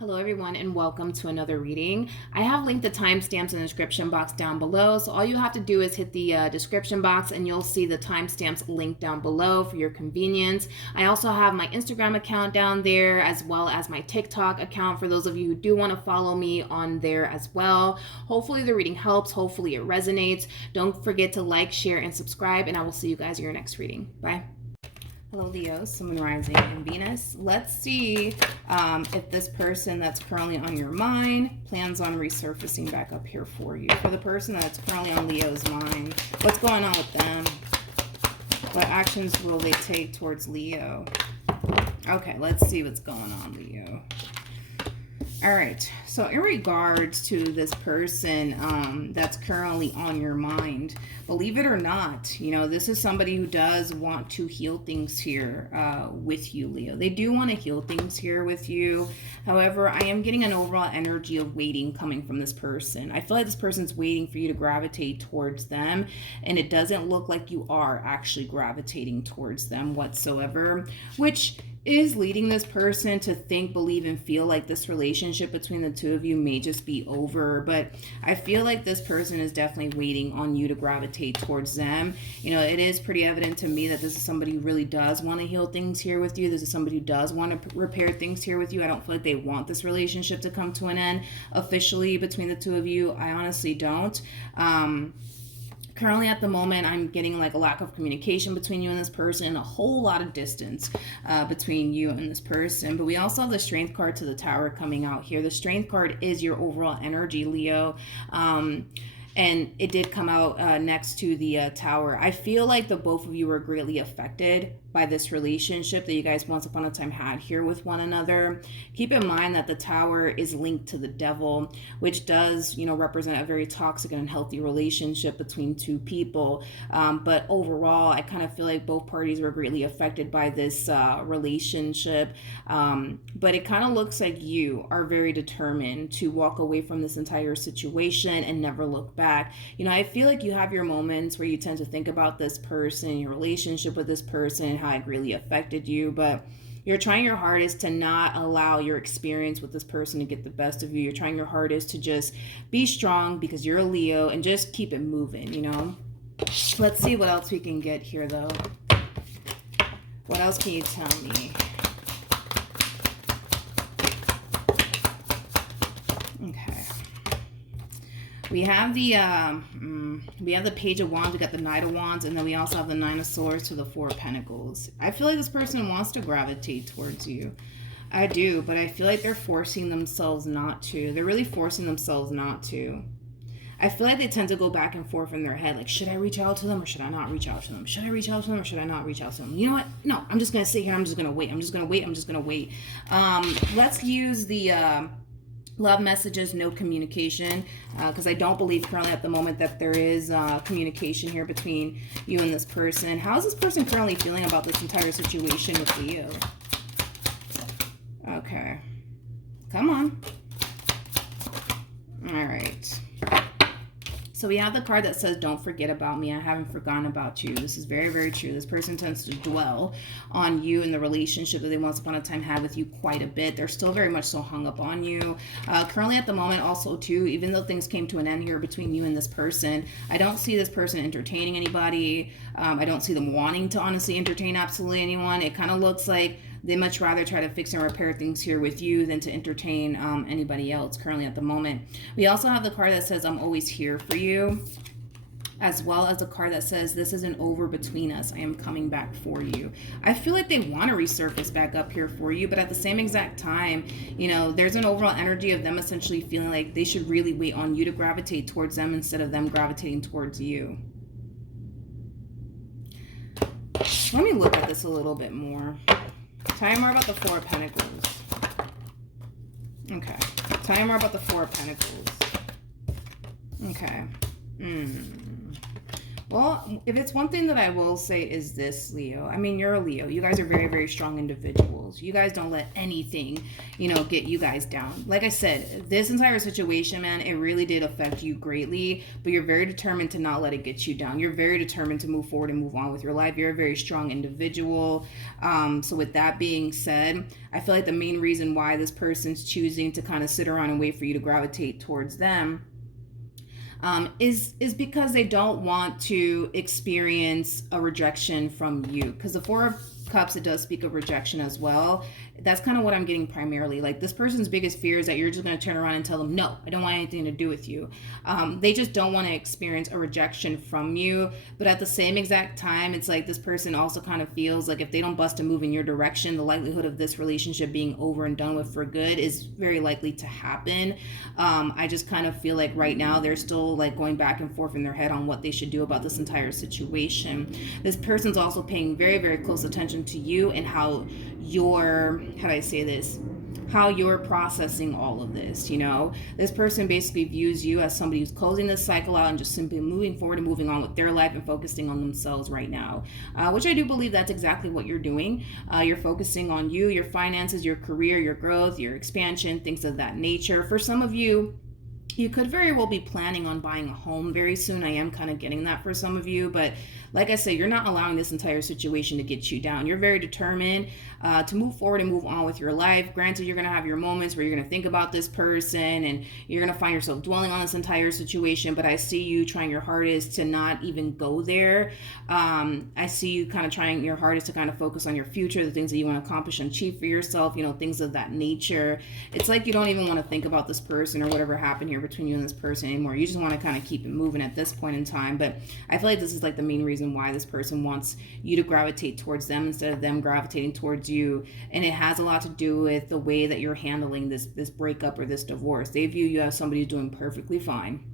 Hello everyone and welcome to another reading. I have linked the timestamps in the description box down below, so all you have to do is hit the description box and you'll see the timestamps linked down below for your convenience. I also have my Instagram account down there as well as my TikTok account for those of you who do want to follow me on there as well. Hopefully the reading helps, hopefully it resonates. Don't forget to like, share, and subscribe, and I will see you guys in your next reading. Bye. Hello Leo, Sun, Rising, and Venus. Let's see if this person that's currently on your mind plans on resurfacing back up here for you. For the person that's currently on Leo's mind, what's going on with them? What actions will they take towards Leo? Okay, let's see what's going on, Leo. All right, so in regards to this person that's currently on your mind, believe it or not, you know, this is somebody who does want to heal things here with you, Leo. They do want to heal things here with you. However, I am getting an overall energy of waiting coming from this person. I feel like this person's waiting for you to gravitate towards them, and it doesn't look like you are actually gravitating towards them whatsoever, which is leading this person to think, believe, and feel like this relationship between the two of you may just be over. But I feel like this person is definitely waiting on you to gravitate towards them. You know, it is pretty evident to me that this is somebody who really does want to heal things here with you. This is somebody who does want to repair things here with you. I don't feel like they want this relationship to come to an end officially between the two of you. I honestly don't. Currently at the moment, I'm getting like a lack of communication between you and this person, a whole lot of distance between you and this person. But we also have the Strength card to the Tower coming out here. The Strength card is your overall energy, Leo. And it did come out next to the Tower. I feel like the both of you were greatly affected by this relationship that you guys once upon a time had here with one another. Keep in mind that the Tower is linked to the Devil, which does, you know, represent a very toxic and unhealthy relationship between two people. But overall, I kind of feel like both parties were greatly affected by this relationship. But it kind of looks like you are very determined to walk away from this entire situation and never look back. You know, I feel like you have your moments where you tend to think about this person, your relationship with this person, how it really affected you, but you're trying your hardest to not allow your experience with this person to get the best of you. You're trying your hardest to just be strong because you're a Leo and just keep it moving, you know. Let's see what else we can get here, though. What else can you tell me? Okay. We have the Page of Wands, we got the Knight of Wands, and then we also have the Nine of Swords to the Four of Pentacles. I feel like this person wants to gravitate towards you. I do, but I feel like they're forcing themselves not to. They're really forcing themselves not to. I feel like they tend to go back and forth in their head, like, should I reach out to them or should I not reach out to them? Should I reach out to them or should I not reach out to them? You know what? No, I'm just going to sit here. I'm just going to wait. I'm just going to wait. I'm just going to wait. Let's use the... love messages, no communication, because I don't believe currently at the moment that there is communication here between you and this person. How is this person currently feeling about this entire situation with Leo? Okay. Come on. All right. So we have the card that says, don't forget about me. I haven't forgotten about you. This is very, very true. This person tends to dwell on you and the relationship that they once upon a time had with you quite a bit. They're still very much so hung up on you. Currently at the moment also too, even though things came to an end here between you and this person, I don't see this person entertaining anybody. I don't see them wanting to honestly entertain absolutely anyone. It kind of looks like they much rather try to fix and repair things here with you than to entertain anybody else currently at the moment. We also have the card that says, I'm always here for you, as well as a card that says, this isn't over between us. I am coming back for you. I feel like they want to resurface back up here for you, but at the same exact time, you know, there's an overall energy of them essentially feeling like they should really wait on you to gravitate towards them instead of them gravitating towards you. Let me look at this a little bit more. Tell me more about the Four of Pentacles. Okay. Tell me more about the Four of Pentacles. Okay. Well, if it's one thing that I will say is this, Leo. I mean, you're a Leo. You guys are very, very strong individuals. obstacles. You guys don't let anything, get you guys down. Like I said, this entire situation, man, it really did affect you greatly, but you're very determined to not let it get you down. You're very determined to move forward and move on with your life. You're a very strong individual. So with that being said, I feel like the main reason why this person's choosing to kind of sit around and wait for you to gravitate towards them is because they don't want to experience a rejection from you. Because the Four of Cups, it does speak of rejection as well. That's kind of what I'm getting primarily. Like, this person's biggest fear is that you're just going to turn around and tell them, no, I don't want anything to do with you. They just don't want to experience a rejection from you. But at the same exact time, it's like this person also kind of feels like if they don't bust a move in your direction, the likelihood of this relationship being over and done with for good is very likely to happen. I just kind of feel like right now they're still like going back and forth in their head on what they should do about this entire situation. This person's also paying very, very close attention to you and how you're processing all of this. This person basically views you as somebody who's closing this cycle out and just simply moving forward and moving on with their life and focusing on themselves right now, which I do believe that's exactly what you're doing. You're focusing on you, your finances, your career, your growth, your expansion, things of that nature. For some of you, you could very well be planning on buying a home very soon. I am kind of getting that for some of you, but like I said, you're not allowing this entire situation to get you down. You're very determined to move forward and move on with your life. Granted, you're going to have your moments where you're going to think about this person and you're going to find yourself dwelling on this entire situation, but I see you trying your hardest to not even go there. I see you kind of trying your hardest to kind of focus on your future, the things that you want to accomplish and achieve for yourself, things of that nature. It's like you don't even want to think about this person or whatever happened here between you and this person anymore. You just want to kind of keep it moving at this point in time. But I feel like this is like the main reason why this person wants you to gravitate towards them instead of them gravitating towards you. And it has a lot to do with the way that you're handling this breakup or this divorce. They view you as somebody who's doing perfectly fine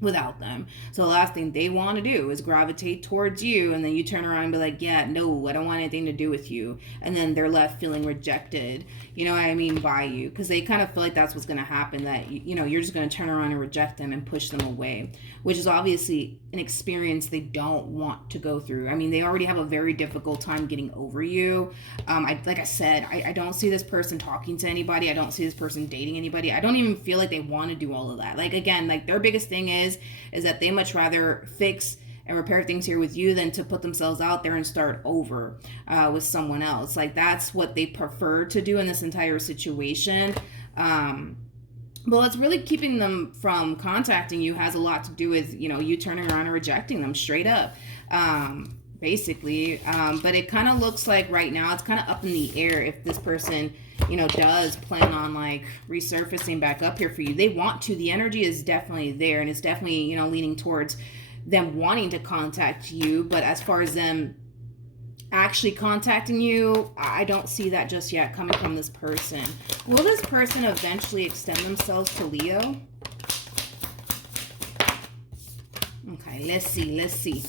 without them. So the last thing they want to do is gravitate towards you, and then you turn around and be like, yeah, no, I don't want anything to do with you. And then they're left feeling rejected, by you, because they kind of feel like that's what's going to happen, that, you're just going to turn around and reject them and push them away, which is obviously an experience they don't want to go through. I mean, they already have a very difficult time getting over you. Like I said, I don't see this person talking to anybody. I don't see this person dating anybody. I don't even feel like they want to do all of that. Like, again, like their biggest thing is that they much rather fix and repair things here with you than to put themselves out there and start over with someone else. Like, that's what they prefer to do in this entire situation. But what's really keeping them from contacting you has a lot to do with, you turning around and rejecting them straight up, basically. But it kind of looks like right now it's kind of up in the air if this person, does plan on like resurfacing back up here for you. They want to. The energy is definitely there, and it's definitely, leaning towards them wanting to contact you. But as far as them actually contacting you, I don't see that just yet coming from this person. Will this person eventually extend themselves to Leo? Okay, let's see.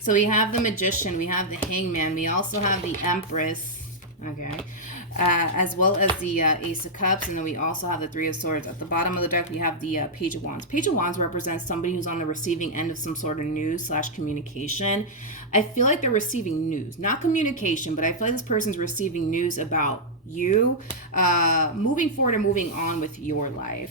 So we have the Magician, we have the Hangman, we also have the Empress, okay, as well as the Ace of Cups, and then we also have the Three of Swords. At the bottom of the deck, we have the Page of Wands. Page of Wands represents somebody who's on the receiving end of some sort of news / communication. I feel like they're receiving news, not communication, but I feel like this person's receiving news about you, moving forward and moving on with your life.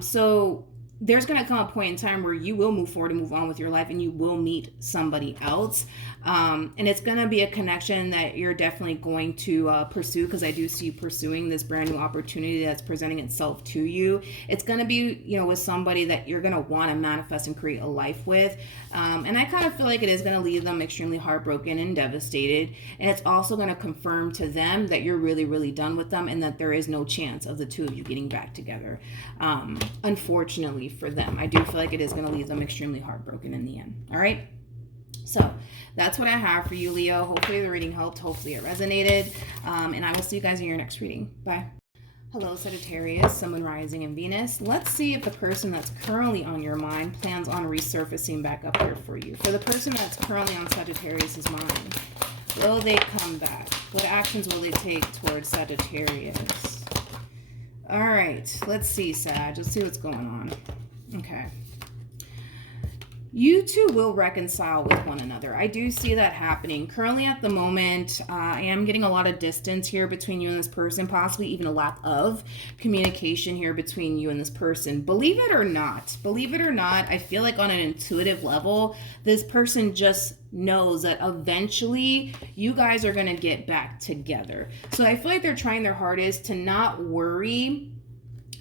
So there's going to come a point in time where you will move forward and move on with your life, and you will meet somebody else. And it's going to be a connection that you're definitely going to pursue, because I do see you pursuing this brand new opportunity that's presenting itself to you. It's going to be, with somebody that you're going to want to manifest and create a life with. And I kind of feel like it is going to leave them extremely heartbroken and devastated. And it's also going to confirm to them that you're really, really done with them, and that there is no chance of the two of you getting back together. Unfortunately for them, I do feel like it is going to leave them extremely heartbroken in the end. All right. So that's what I have for you, Leo. Hopefully the reading helped. Hopefully it resonated. And I will see you guys in your next reading. Bye. Hello, Sagittarius, Sun, Moon, Rising, and Venus. Let's see if the person that's currently on your mind plans on resurfacing back up here for you. For the person that's currently on Sagittarius's mind, will they come back? What actions will they take towards Sagittarius? All right, let's see, Sag. Let's see what's going on. Okay. You two will reconcile with one another. I do see that happening. Currently at the moment, I am getting a lot of distance here between you and this person, possibly even a lack of communication here between you and this person. Believe it or not, I feel like on an intuitive level, this person just knows that eventually you guys are going to get back together. So I feel like they're trying their hardest to not worry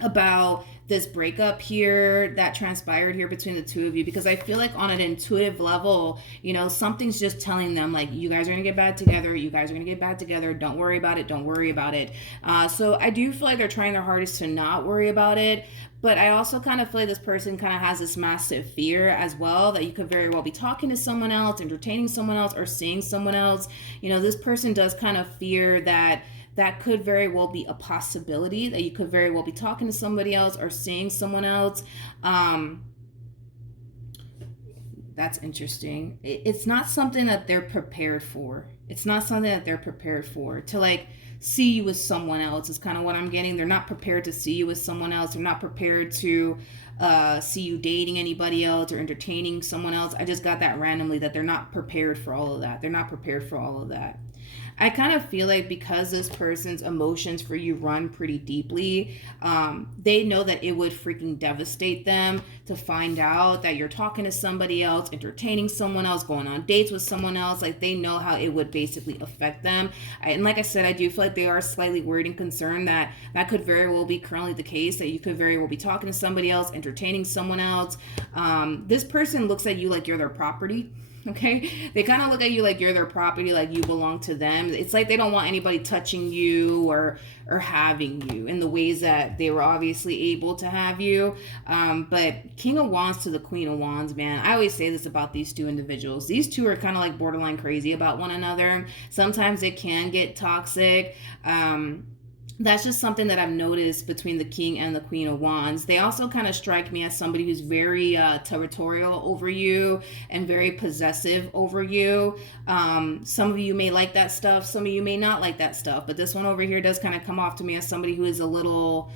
about this breakup here that transpired here between the two of you, because I feel like on an intuitive level, you know, something's just telling them like, you guys are gonna get back together, don't worry about it. So I do feel like they're trying their hardest to not worry about it, but I also kind of feel like this person kind of has this massive fear as well that you could very well be talking to someone else, entertaining someone else, or seeing someone else. You know, this person does kind of fear that could very well be a possibility, that you could very well be talking to somebody else or seeing someone else. That's interesting. It's not something that they're prepared for. To like see you with someone else is kind of what I'm getting. They're not prepared to see you with someone else. They're not prepared to see you dating anybody else or entertaining someone else. I just got that randomly, that they're not prepared for all of that. I kind of feel like because this person's emotions for you run pretty deeply, they know that it would freaking devastate them to find out that you're talking to somebody else, entertaining someone else, going on dates with someone else. Like, they know how it would basically affect them. And like I said, I do feel like they are slightly worried and concerned that could very well be currently the case, that you could very well be talking to somebody else, entertaining someone else. This person looks at you like you're their property. Okay, they kind of look at you like you're their property, like you belong to them. It's like they don't want anybody touching you or having you in the ways that they were obviously able to have you. But King of Wands to the Queen of Wands, man, I always say this about these two individuals. These two are kind of like borderline crazy about one another. Sometimes it can get toxic. That's just something that I've noticed between the King and the Queen of Wands. They also kind of strike me as somebody who's very territorial over you and very possessive over you. Some of you may like that stuff. Some of you may not like that stuff. But this one over here does kind of come off to me as somebody who is a little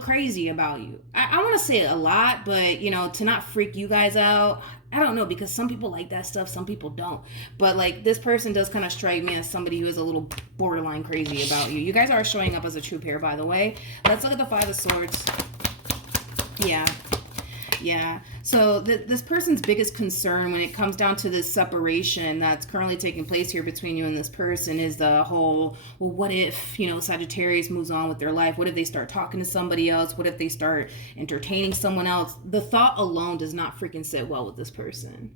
crazy about you. I want to say a lot, but, to not freak you guys out, I don't know, because some people like that stuff, some people don't. But like, this person does kind of strike me as somebody who is a little borderline crazy about you. You guys are showing up as a true pair, by the way. Let's look at the Five of Swords. Yeah. So this person's biggest concern when it comes down to this separation that's currently taking place here between you and this person is the whole, well, what if, Sagittarius moves on with their life? What if they start talking to somebody else? What if they start entertaining someone else? The thought alone does not freaking sit well with this person.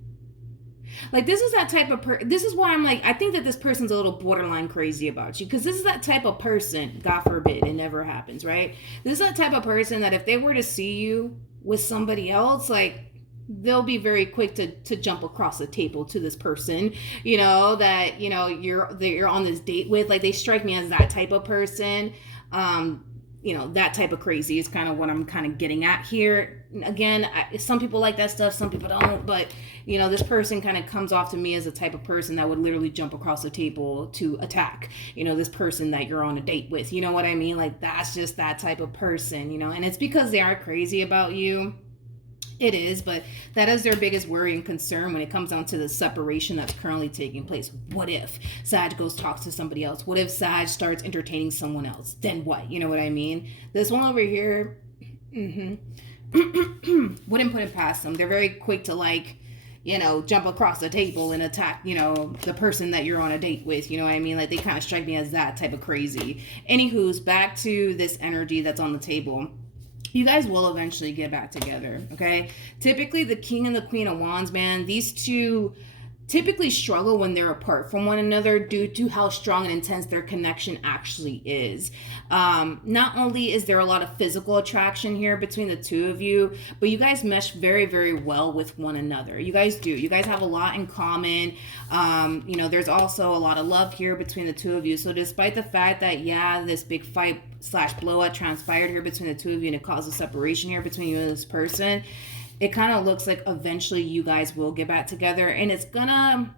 Like, this is that type of this is why I'm like, I think that this person's a little borderline crazy about you, because this is that type of person, God forbid, it never happens, right? This is that type of person that if they were to see you with somebody else, like, they'll be very quick to jump across the table to this person, that, you're on this date with. Like, they strike me as that type of person. That type of crazy is kind of what I'm kind of getting at here. Again, some people like that stuff, some people don't, but this person kind of comes off to me as a type of person that would literally jump across the table to attack, this person that you're on a date with. You know what I mean? Like, that's just that type of person, and it's because they are crazy about you. It is, but that is their biggest worry and concern when it comes down to the separation that's currently taking place. What if Sag goes talks to somebody else? What if Sag starts entertaining someone else? Then what? You know what I mean? This one over here, wouldn't put it past them. They're very quick to jump across the table and attack, the person that you're on a date with. You know what I mean? Like, they kind of strike me as that type of crazy. Anywho's, back to this energy that's on the table. You guys will eventually get back together, okay? Typically, the King and the Queen of Wands, man, these two typically struggle when they're apart from one another due to how strong and intense their connection actually is. Not only is there a lot of physical attraction here between the two of you, but you guys mesh very, very well with one another. You guys do. You guys have a lot in common. There's also a lot of love here between the two of you. So despite the fact that, this big fight / blowout transpired here between the two of you and it caused a separation here between you and this person, it kind of looks like eventually you guys will get back together, and it's gonna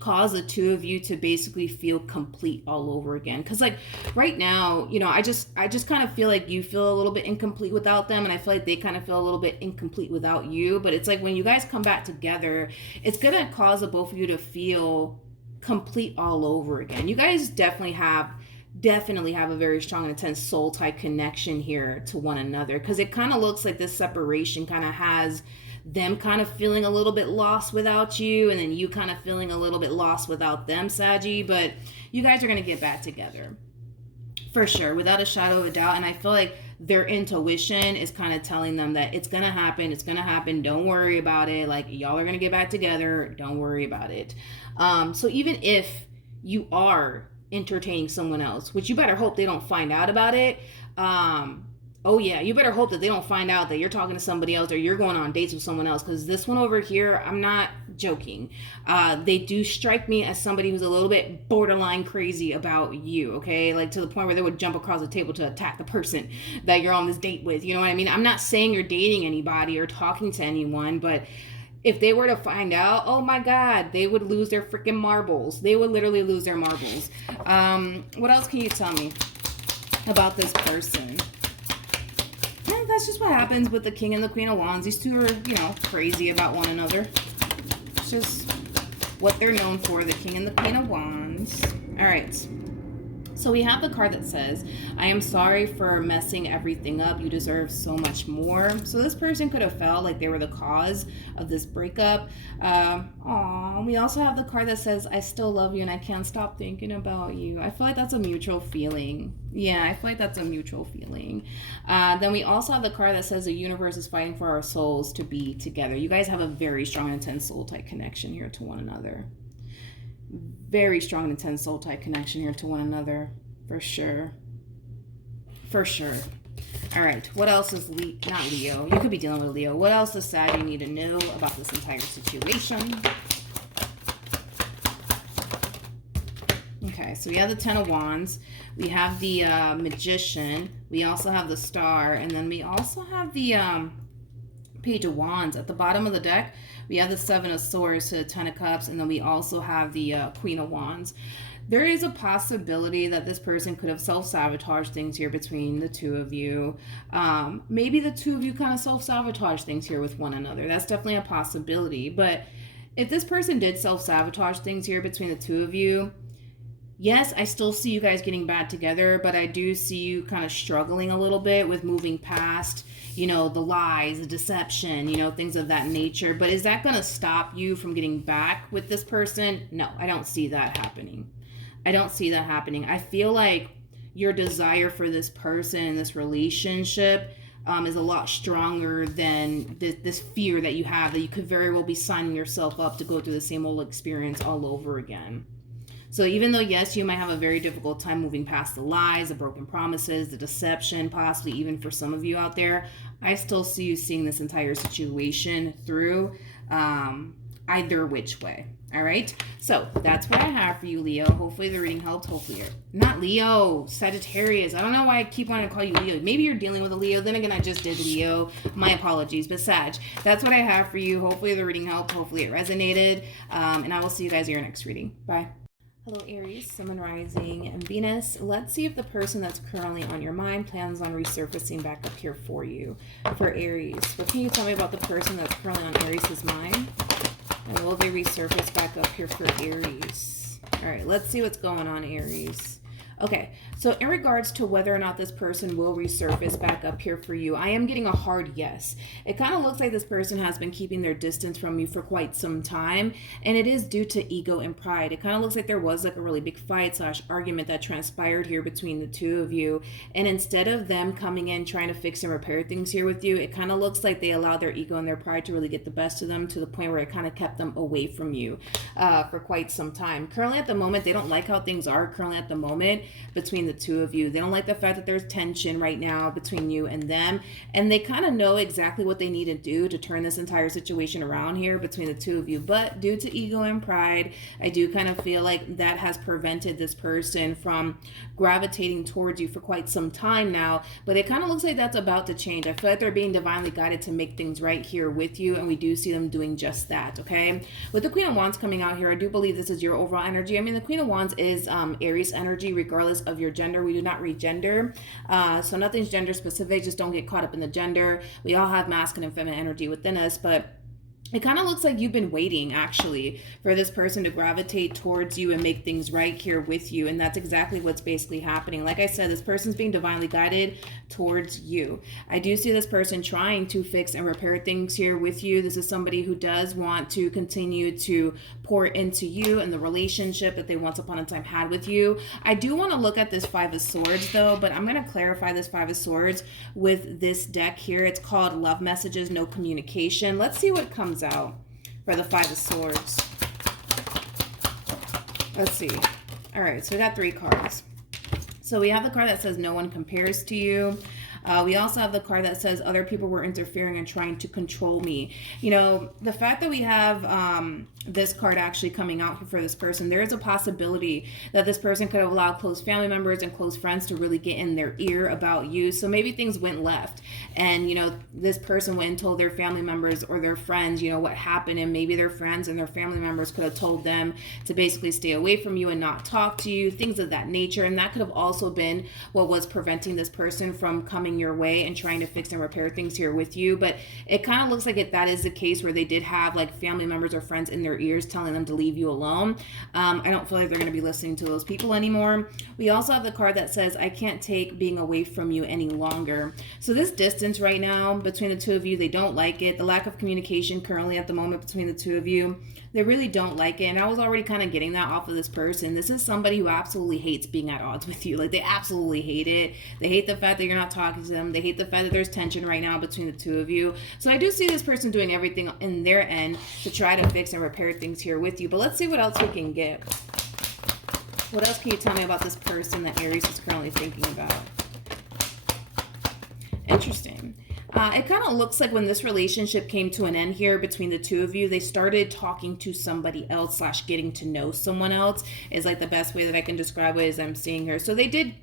cause the two of you to basically feel complete all over again. Because like right now, you know, I just kind of feel like you feel a little bit incomplete without them, and I feel like they kind of feel a little bit incomplete without you. But it's like when you guys come back together, it's gonna cause the both of you to feel complete all over again. You guys definitely have a very strong and intense soul type connection here to one another, because it kind of looks like this separation kind of has them kind of feeling a little bit lost without you, and then you kind of feeling a little bit lost without them, Saggy. But you guys are going to get back together for sure, without a shadow of a doubt. And I feel like their intuition is kind of telling them that it's going to happen, don't worry about it, like y'all are going to get back together, don't worry about it. So even if you are entertaining someone else, which you better hope they don't find out about it, oh yeah, you better hope that they don't find out that you're talking to somebody else or you're going on dates with someone else, because this one over here, I'm not joking, they do strike me as somebody who's a little bit borderline crazy about you, okay? Like to the point where they would jump across the table to attack the person that you're on this date with, you know what I mean? I'm not saying you're dating anybody or talking to anyone, but if they were to find out, oh my God, they would lose their freaking marbles. They would literally lose their marbles. What else can you tell me about this person? Yeah, that's just what happens with the King and the Queen of Wands. These two are, you know, crazy about one another. It's just what they're known for, the King and the Queen of Wands. All right. So we have the card that says, I am sorry for messing everything up. You deserve so much more. So this person could have felt like they were the cause of this breakup. We also have the card that says, I still love you and I can't stop thinking about you. I feel like that's a mutual feeling. Yeah, I feel like that's a mutual feeling. Then we also have the card that says the universe is fighting for our souls to be together. You guys have a very strong and intense soul type connection here to one another. Very strong and intense soul type connection here to one another, for sure. For sure. All right, what else is not Leo? You could be dealing with Leo. What else does Sag need to know about this entire situation? Okay, so we have the Ten of Wands. We have the Magician. We also have the Star. And then we also have the Page of Wands. At the bottom of the deck, we have the Seven of Swords to the Ten of Cups, and then we also have the Queen of Wands. There is a possibility that this person could have self-sabotaged things here between the two of you. Maybe the two of you kind of self-sabotage things here with one another. That's definitely a possibility. But if this person did self-sabotage things here between the two of you, yes, I still see you guys getting back together, but I do see you kind of struggling a little bit with moving past, you know, the lies, the deception, you know, things of that nature. But is that going to stop you from getting back with this person? No, I don't see that happening. I don't see that happening. I feel like your desire for this person and this relationship is a lot stronger than this fear that you have that you could very well be signing yourself up to go through the same old experience all over again. So even though, yes, you might have a very difficult time moving past the lies, the broken promises, the deception, possibly even for some of you out there, I still see you seeing this entire situation through either which way. All right, so that's what I have for you, Leo. Hopefully the reading helped. Hopefully you're not Leo, Sagittarius. I don't know why I keep wanting to call you Leo. Maybe you're dealing with a Leo. Then again, I just did Leo. My apologies, but Sag, that's what I have for you. Hopefully the reading helped. Hopefully it resonated. And I will see you guys in your next reading. Bye. Hello, Aries, Sun, Moon, Rising, and Venus. Let's see if the person that's currently on your mind plans on resurfacing back up here for you. For Aries, what can you tell me about the person that's currently on Aries' mind? And will they resurface back up here for Aries? All right, let's see what's going on, Aries. Okay, so in regards to whether or not this person will resurface back up here for you, I am getting a hard yes. It kind of looks like this person has been keeping their distance from you for quite some time, and it is due to ego and pride. It kind of looks like there was like a really big fight / argument that transpired here between the two of you, and instead of them coming in trying to fix and repair things here with you, it kind of looks like they allowed their ego and their pride to really get the best of them, to the point where it kind of kept them away from you for quite some time. Currently at the moment, they don't like how things are currently at the moment. between the two of you. They don't like the fact that there's tension right now between you and them, and they kind of know exactly what they need to do to turn this entire situation around here between the two of you. But due to ego and pride, I do kind of feel like that has prevented this person from gravitating towards you for quite some time now. But it kind of looks like that's about to change. I feel like they're being divinely guided to make things right here with you, and we do see them doing just that. Okay, with the Queen of Wands coming out here, I do believe this is your overall energy. I mean, the Queen of Wands is Aries energy, regardless of your gender. We do not read gender, so nothing's gender specific. Just don't get caught up in the gender. We all have masculine and feminine energy within us, but it kind of looks like you've been waiting, actually, for this person to gravitate towards you and make things right here with you. And that's exactly what's basically happening. Like I said, this person's being divinely guided towards you. I do see this person trying to fix and repair things here with you. This is somebody who does want to continue to pour into you and the relationship that they once upon a time had with you. I do want to look at this Five of Swords, though, but I'm going to clarify this Five of Swords with this deck here. It's called Love Messages, No Communication. Let's see what comes out for the Five of Swords. Let's see. All right, so we got 3 cards. So we have the card that says no one compares to you. We also have the card that says other people were interfering and trying to control me. You know, the fact that we have this card actually coming out for this person, there is a possibility that this person could have allowed close family members and close friends to really get in their ear about you. So maybe things went left, and, you know, this person went and told their family members or their friends, you know, what happened, and maybe their friends and their family members could have told them to basically stay away from you and not talk to you, things of that nature. And that could have also been what was preventing this person from coming your way and trying to fix and repair things here with you. But it kind of looks like that is the case where they did have like family members or friends in their ears telling them to leave you alone. I don't feel like they're going to be listening to those people anymore. We also have the card that says I can't take being away from you any longer. So this distance right now between the two of you, they don't like it. The lack of communication currently at the moment between the two of you, they really don't like it. And I was already kind of getting that off of this person. This is somebody who absolutely hates being at odds with you. Like, they absolutely hate it. They hate the fact that you're not talking to them. They hate the fact that there's tension right now between the two of you. So I do see this person doing everything in their end to try to fix and repair things here with you. But let's see what else we can get. What else can you tell me about this person that Aries is currently thinking about? Interesting. It kind of looks like when this relationship came to an end here between the two of you, they started talking to somebody else / getting to know someone else is like the best way that I can describe it as I'm seeing here. So they did,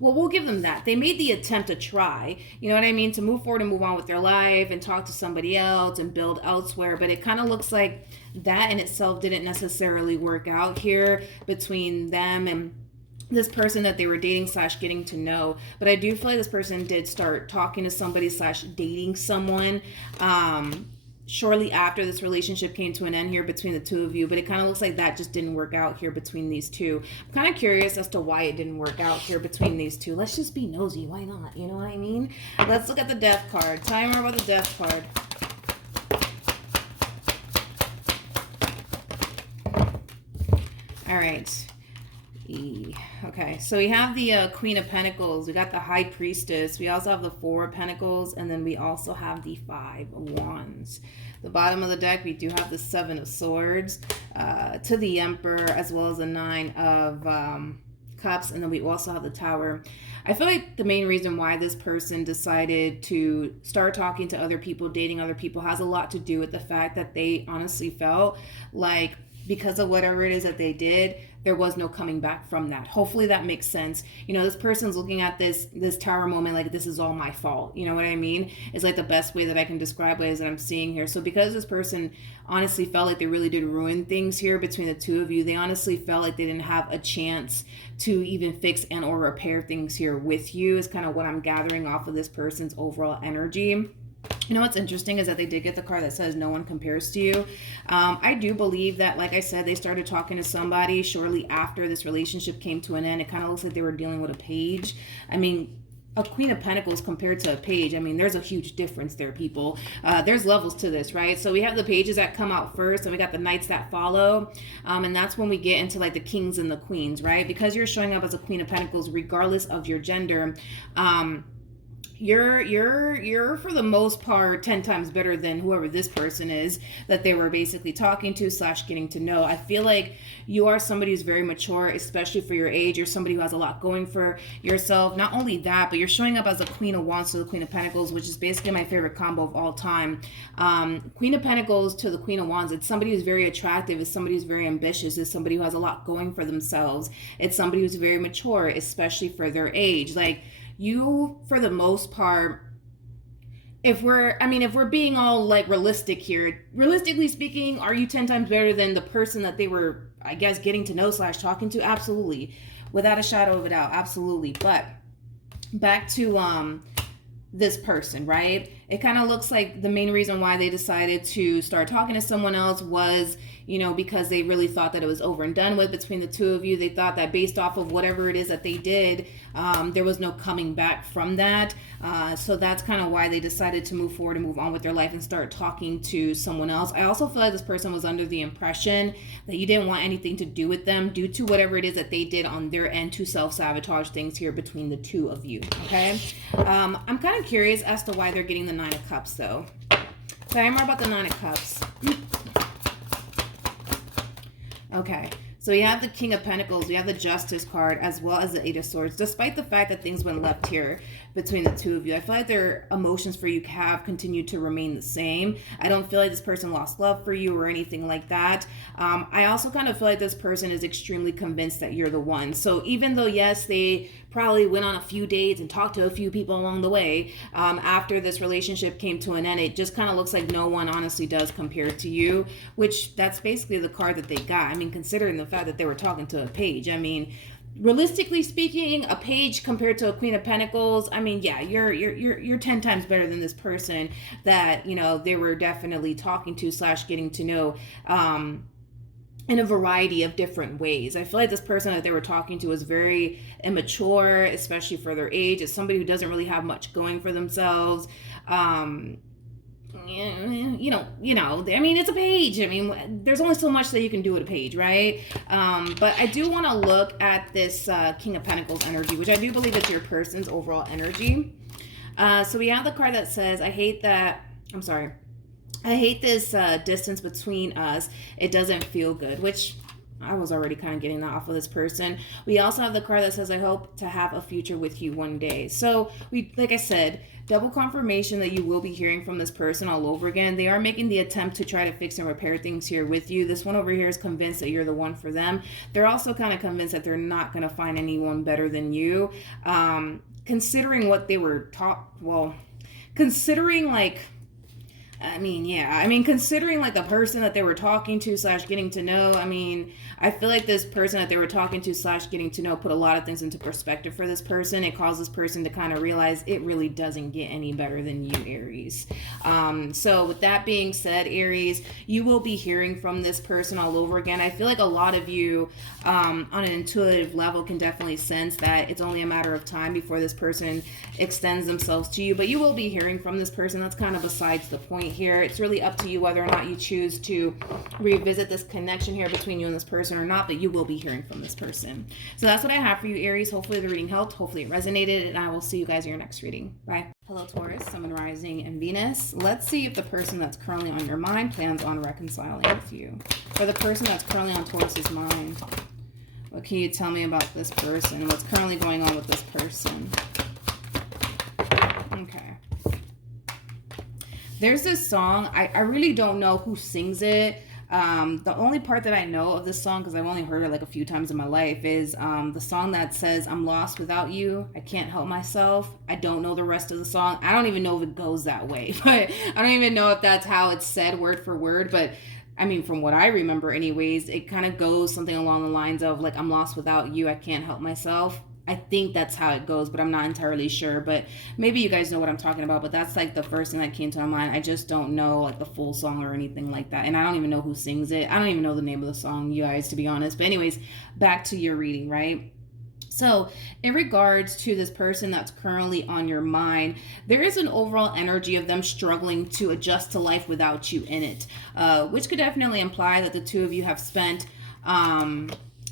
well, we'll give them that. They made the attempt to try, you know what I mean, to move forward and move on with their life and talk to somebody else and build elsewhere. But it kind of looks like that in itself didn't necessarily work out here between them and this person that they were dating / getting to know. But I do feel like this person did start talking to somebody / dating someone shortly after this relationship came to an end here between the two of you. But it kind of looks like that just didn't work out here between these two. I'm kind of curious as to why it didn't work out here between these two. Let's just be nosy. Why not? You know what I mean? Let's look at the Death card. Tell me more about the Death card. All right. Okay, so we have the Queen of Pentacles, we got the High Priestess, we also have the Four of Pentacles, and then we also have the Five of Wands. The bottom of the deck, we do have the Seven of Swords, to the Emperor, as well as the Nine of Cups, and then we also have the Tower. I feel like the main reason why this person decided to start talking to other people, dating other people, has a lot to do with the fact that they honestly felt like because of whatever it is that they did, there was no coming back from that. Hopefully that makes sense. You know, this person's looking at this Tower moment like, this is all my fault. You know what I mean? It's like the best way that I can describe it is that I'm seeing here. So because this person honestly felt like they really did ruin things here between the two of you, they honestly felt like they didn't have a chance to even fix and or repair things here with you, is kind of what I'm gathering off of this person's overall energy. You know what's interesting is that they did get the card that says no one compares to you. I do believe that, like I said, they started talking to somebody shortly after this relationship came to an end. It kind of looks like they were dealing with a page. I mean, a Queen of Pentacles compared to a page, I mean, there's a huge difference there, people. There's levels to this, right? So we have the pages that come out first, and we got the knights that follow, and that's when we get into like the kings and the queens, right? Because you're showing up as a Queen of Pentacles, regardless of your gender, you're for the most part 10 times better than whoever this person is that they were basically talking to / getting to know. I feel like you are somebody who's very mature, especially for your age. You're somebody who has a lot going for yourself. Not only that, but you're showing up as a Queen of Wands to the Queen of Pentacles, which is basically my favorite combo of all time. Queen of Pentacles to the Queen of Wands, it's somebody who's very attractive, it's somebody who's very ambitious, it's somebody who has a lot going for themselves. It's somebody who's very mature, especially for their age. Like, you, for the most part, if we're being all like realistic here, realistically speaking, are you 10 times better than the person that they were, I guess, getting to know / talking to? Absolutely. Without a shadow of a doubt. Absolutely. But back to this person, right? It kind of looks like the main reason why they decided to start talking to someone else was, you know, because they really thought that it was over and done with between the two of you. They thought that based off of whatever it is that they did, there was no coming back from that. So that's kind of why they decided to move forward and move on with their life and start talking to someone else. I also feel like this person was under the impression that you didn't want anything to do with them due to whatever it is that they did on their end to self-sabotage things here between the two of you, okay? I'm kind of curious as to why they're getting the Nine of Cups, though. So I more about the Nine of Cups. Okay, so you have the King of Pentacles, you have the Justice card, as well as the Eight of Swords. Despite the fact that things went left here between the two of you, I feel like their emotions for you have continued to remain the same. I don't feel like this person lost love for you or anything like that. I also kind of feel like this person is extremely convinced that you're the one. So even though, yes, they probably went on a few dates and talked to a few people along the way, after this relationship came to an end, it just kind of looks like no one honestly does compare to you, which that's basically the card that they got. I mean, considering the fact that they were talking to a page, I mean, realistically speaking, a page compared to a Queen of Pentacles, I mean, yeah, you're 10 times better than this person that, you know, they were definitely talking to / getting to know, in a variety of different ways. I feel like this person that they were talking to is very immature, especially for their age. It's somebody who doesn't really have much going for themselves. You know, I mean, it's a page. I mean, there's only so much that you can do with a page, right? But I do want to look at this King of Pentacles energy, which I do believe it's your person's overall energy. So we have the card that says, I hate this distance between us. It doesn't feel good, which I was already kind of getting that off of this person. We also have the card that says, I hope to have a future with you one day. So we, like I said, double confirmation that you will be hearing from this person all over again. They are making the attempt to try to fix and repair things here with you. This one over here is convinced that you're the one for them. They're also kind of convinced that they're not going to find anyone better than you. Considering what they were taught, well, considering like, considering like the person that they were talking to / getting to know, I mean, I feel like this person that they were talking to / getting to know put a lot of things into perspective for this person. It caused this person to kind of realize it really doesn't get any better than you, Aries. So with that being said, Aries, you will be hearing from this person all over again. I feel like a lot of you on an intuitive level can definitely sense that it's only a matter of time before this person extends themselves to you, but you will be hearing from this person. That's kind of besides the point here. It's really up to you whether or not you choose to revisit this connection here between you and this person or not, but you will be hearing from this person. So that's what I have for you, Aries. Hopefully the reading helped. Hopefully it resonated, and I will see you guys in your next reading. Bye. Hello, Taurus, Sun, Rising, and Venus. Let's see if the person that's currently on your mind plans on reconciling with you. For the person that's currently on Taurus's mind, what can you tell me about this person? What's currently going on with this person? Okay. There's this song. I really don't know who sings it. The only part that I know of this song, because I've only heard it like a few times in my life, is the song that says, I'm lost without you. I can't help myself. I don't know the rest of the song. I don't even know if it goes that way, but I don't even know if that's how it's said word for word. But I mean, from what I remember anyways, it kind of goes something along the lines of like, I'm lost without you. I can't help myself. I think that's how it goes, but I'm not entirely sure. But maybe you guys know what I'm talking about. But that's like the first thing that came to my mind. I just don't know like the full song or anything like that. And I don't even know who sings it. I don't even know the name of the song, you guys, to be honest. But anyways, back to your reading, right? So in regards to this person that's currently on your mind, there is an overall energy of them struggling to adjust to life without you in it, which could definitely imply that the two of you have spent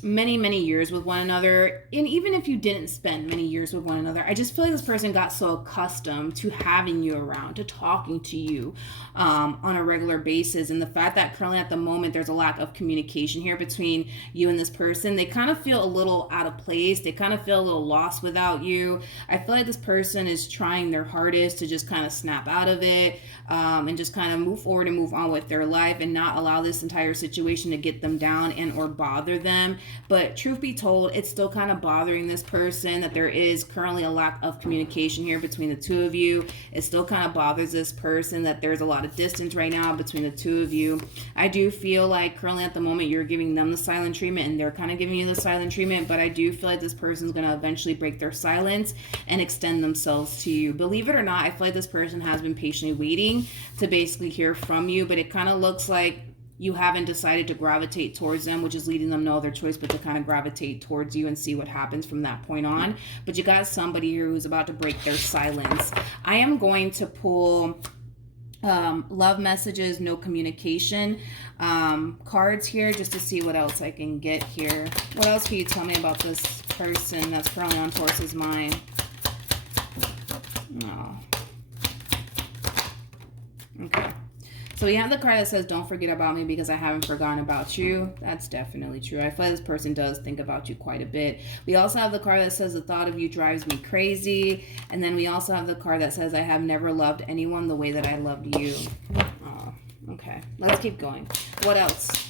many years with one another. And even if you didn't spend many years with one another, I just feel like this person got so accustomed to having you around, to talking to you on a regular basis. And the fact that currently at the moment there's a lack of communication here between you and this person, they kind of feel a little out of place. They kind of feel a little lost without you. I feel like this person is trying their hardest to just kind of snap out of it, and just kind of move forward and move on with their life and not allow this entire situation to get them down and or bother them. But truth be told, it's still kind of bothering this person that there is currently a lack of communication here between the two of you. It still kind of bothers this person that there's a lot of distance right now between the two of you. I do feel like currently at the moment you're giving them the silent treatment and they're kind of giving you the silent treatment, but I do feel like this person's going to eventually break their silence and extend themselves to you. Believe it or not, I feel like this person has been patiently waiting to basically hear from you, but it kind of looks like you haven't decided to gravitate towards them, which is leading them no other choice but to kind of gravitate towards you and see what happens from that point on. But you got somebody here who's about to break their silence. I am going to pull love messages, no communication cards here just to see what else I can get here. What else can you tell me about this person that's currently on Taurus's mind? Oh. Okay. So we have the card that says, don't forget about me because I haven't forgotten about you. That's definitely true. I feel like this person does think about you quite a bit. We also have the card that says, the thought of you drives me crazy. And then we also have the card that says, I have never loved anyone the way that I loved you. Oh, okay. Let's keep going. What else?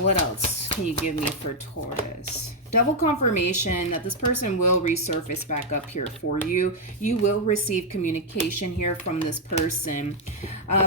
What else can you give me for Taurus? Double confirmation that this person will resurface back up here for you. You will receive communication here from this person.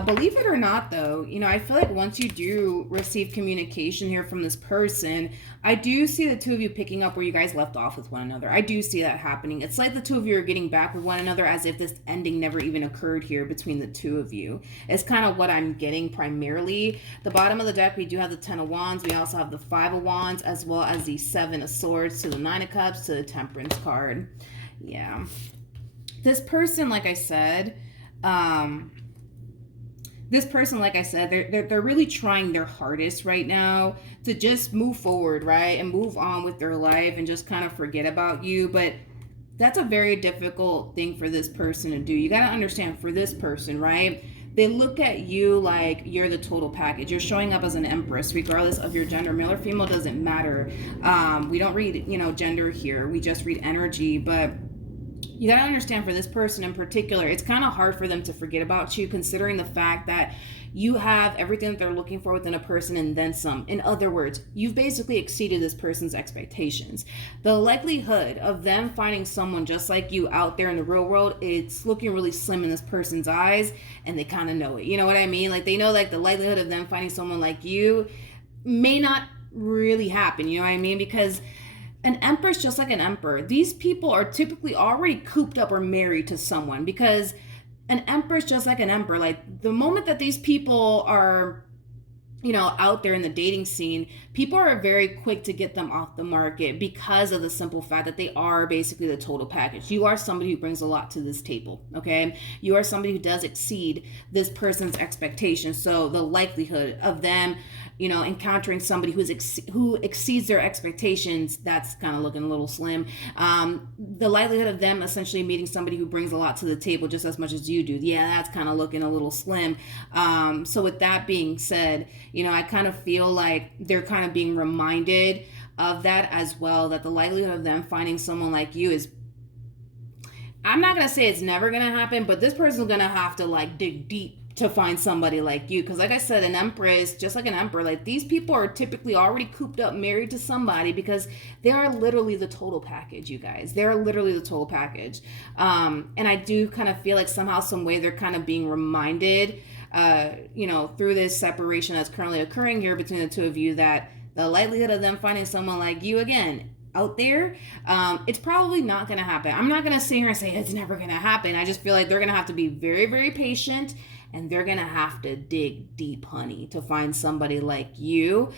Believe it or not, though, you know, I feel like once you do receive communication here from this person, I do see the two of you picking up where you guys left off with one another. I do see that happening. It's like the two of you are getting back with one another as if this ending never even occurred here between the two of you. It's kind of what I'm getting primarily. The bottom of the deck, we do have the 10 of Wands. We also have the 5 of Wands as well as the 7 of Swords to the 9 of Cups to the Temperance card. Yeah. This person, like I said, they're really trying their hardest right now to just move forward, right? And move on with their life and just kind of forget about you. But that's a very difficult thing for this person to do. You got to understand, for this person, right? They look at you like you're the total package. You're showing up as an empress, regardless of your gender. Male or female doesn't matter. We don't read, gender here. We just read energy. But you got to understand, for this person in particular, it's kind of hard for them to forget about you, considering the fact that you have everything that they're looking for within a person and then some. In other words, you've basically exceeded this person's expectations. The likelihood of them finding someone just like you out there in the real world, it's looking really slim in this person's eyes, and they kind of know it. You know what I mean? Like, they know, like, the likelihood of them finding someone like you may not really happen. You know what I mean? Because an empress, just like an emperor, these people are typically already cooped up or married to someone, because an empress, just like an emperor, like, the moment that these people are, out there in the dating scene, people are very quick to get them off the market because of the simple fact that they are basically the total package. You are somebody who brings a lot to this table, okay? You are somebody who does exceed this person's expectations. So the likelihood of them, encountering somebody who exceeds their expectations, that's kind of looking a little slim. The likelihood of them essentially meeting somebody who brings a lot to the table just as much as you do, yeah, that's kind of looking a little slim. So with that being said, I kind of feel like they're kind of being reminded of that as well, that the likelihood of them finding someone like you is, I'm not going to say it's never going to happen, but this person's going to have to, like, dig deep to find somebody like you. Because like I said, an empress, just like an emperor, like, these people are typically already cooped up, married to somebody, because they are literally the total package, you guys. They're literally the total package. And I do kind of feel like somehow, some way, they're kind of being reminded, through this separation that's currently occurring here between the two of you, that the likelihood of them finding someone like you, again, out there, it's probably not going to happen. I'm not going to sit here and say it's never going to happen. I just feel like they're going to have to be very, very patient, and they're going to have to dig deep, honey, to find somebody like you.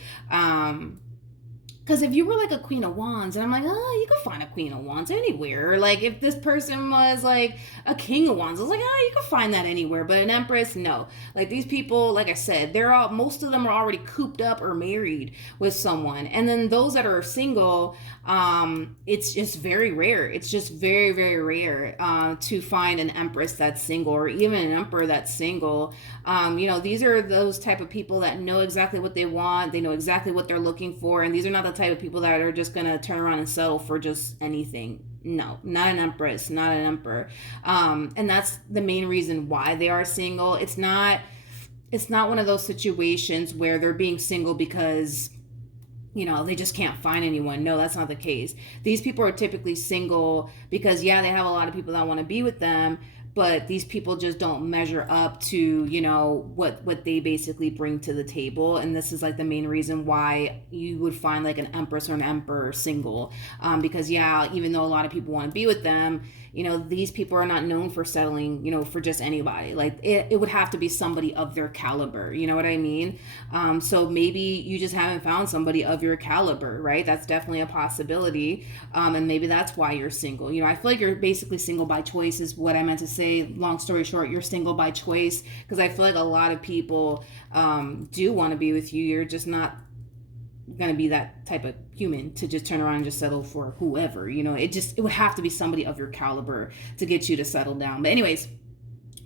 Because if you were like a Queen of Wands, and I'm like, oh, you can find a Queen of Wands anywhere. Like if this person was like a King of Wands, I was like, oh, you can find that anywhere. But an Empress, no. Like these people, like I said, most of them are already cooped up or married with someone. And then those that are single, it's just very rare. It's just very, very rare to find an Empress that's single, or even an Emperor that's single. These are those type of people that know exactly what they want. They know exactly what they're looking for. And these are not the type of people that are just going to turn around and settle for just anything. No, not an Empress, not an Emperor. And that's the main reason why they are single. It's not one of those situations where they're being single because they just can't find anyone. No, that's not the case. These people are typically single because, yeah, they have a lot of people that want to be with them, but these people just don't measure up to, what they basically bring to the table. And this is like the main reason why you would find like an Empress or an Emperor single. Because, yeah, even though a lot of people want to be with them, these people are not known for settling, for just anybody. Like it would have to be somebody of their caliber. You know what I mean? So maybe you just haven't found somebody of your caliber, right? That's definitely a possibility. And maybe that's why you're single. I feel like you're basically single by choice is what I meant to say. Long story short, you're single by choice, because I feel like a lot of people do want to be with you. You're just not going to be that type of human to just turn around and just settle for whoever. It would have to be somebody of your caliber to get you to settle down. But anyways,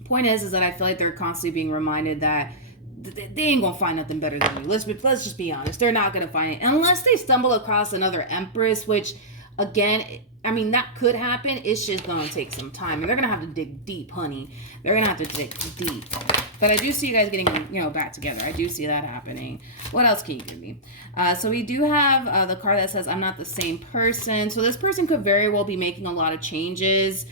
point is that I feel like they're constantly being reminded that they ain't gonna find nothing better than you. Let's just be honest. They're not gonna find it unless they stumble across another Empress, which again, I mean, that could happen. It's just gonna take some time, and they're gonna have to dig deep, honey. They're gonna have to dig deep. But I do see you guys getting, back together. I do see that happening. What else can you give me? So we do have the card that says, I'm not the same person. So this person could very well be making a lot of changes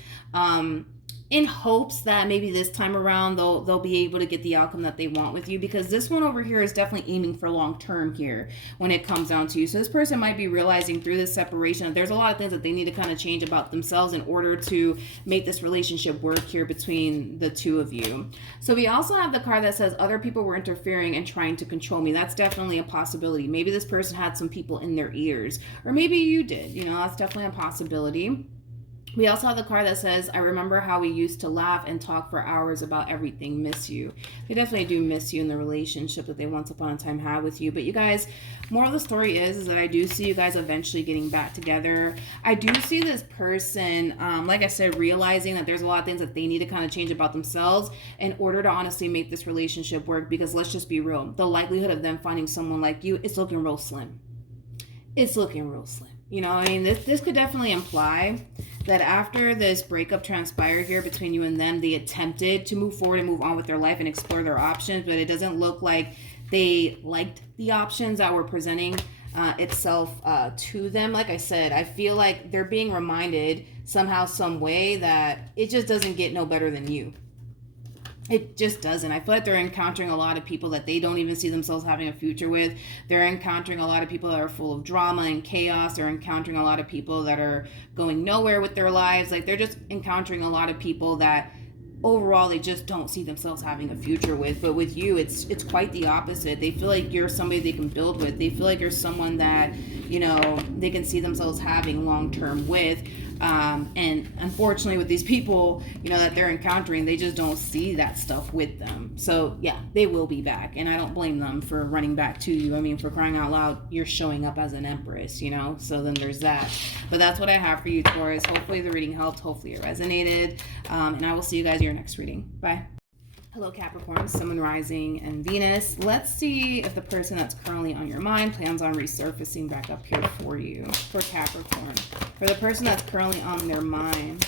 in hopes that maybe this time around they'll be able to get the outcome that they want with you, because this one over here is definitely aiming for long term here when it comes down to you. So this person might be realizing through this separation that there's a lot of things that they need to kind of change about themselves in order to make this relationship work here between the two of you. So we also have the card that says other people were interfering and trying to control me. That's definitely a possibility. Maybe this person had some people in their ears, or maybe you did. That's definitely a possibility. We also have the card that says, I remember how we used to laugh and talk for hours about everything, miss you. They definitely do miss you in the relationship that they once upon a time had with you. But you guys, moral of the story is that I do see you guys eventually getting back together. I do see this person, like I said, realizing that there's a lot of things that they need to kind of change about themselves in order to honestly make this relationship work. Because let's just be real, the likelihood of them finding someone like you, it's looking real slim. It's looking real slim. This could definitely imply that after this breakup transpired here between you and them, they attempted to move forward and move on with their life and explore their options, but it doesn't look like they liked the options that were presenting itself to them. Like I said, I feel like they're being reminded somehow, some way, that it just doesn't get no better than you. It just doesn't. I feel like they're encountering a lot of people that they don't even see themselves having a future with. They're encountering a lot of people that are full of drama and chaos. They're encountering a lot of people that are going nowhere with their lives. Like, they're just encountering a lot of people that overall they just don't see themselves having a future with. But with you, it's quite the opposite. They feel like you're somebody they can build with. They feel like you're someone that, they can see themselves having long term with. And unfortunately with these people, that they're encountering, they just don't see that stuff with them. So yeah, they will be back, and I don't blame them for running back to you. I mean, for crying out loud, you're showing up as an Empress, so then there's that. But that's what I have for you, Taurus. Hopefully the reading helped. Hopefully it resonated. And I will see you guys in your next reading. Bye. Hello, Capricorn, Sun, Moon, Rising, and Venus. Let's see if the person that's currently on your mind plans on resurfacing back up here for you, for Capricorn. For the person that's currently on their mind,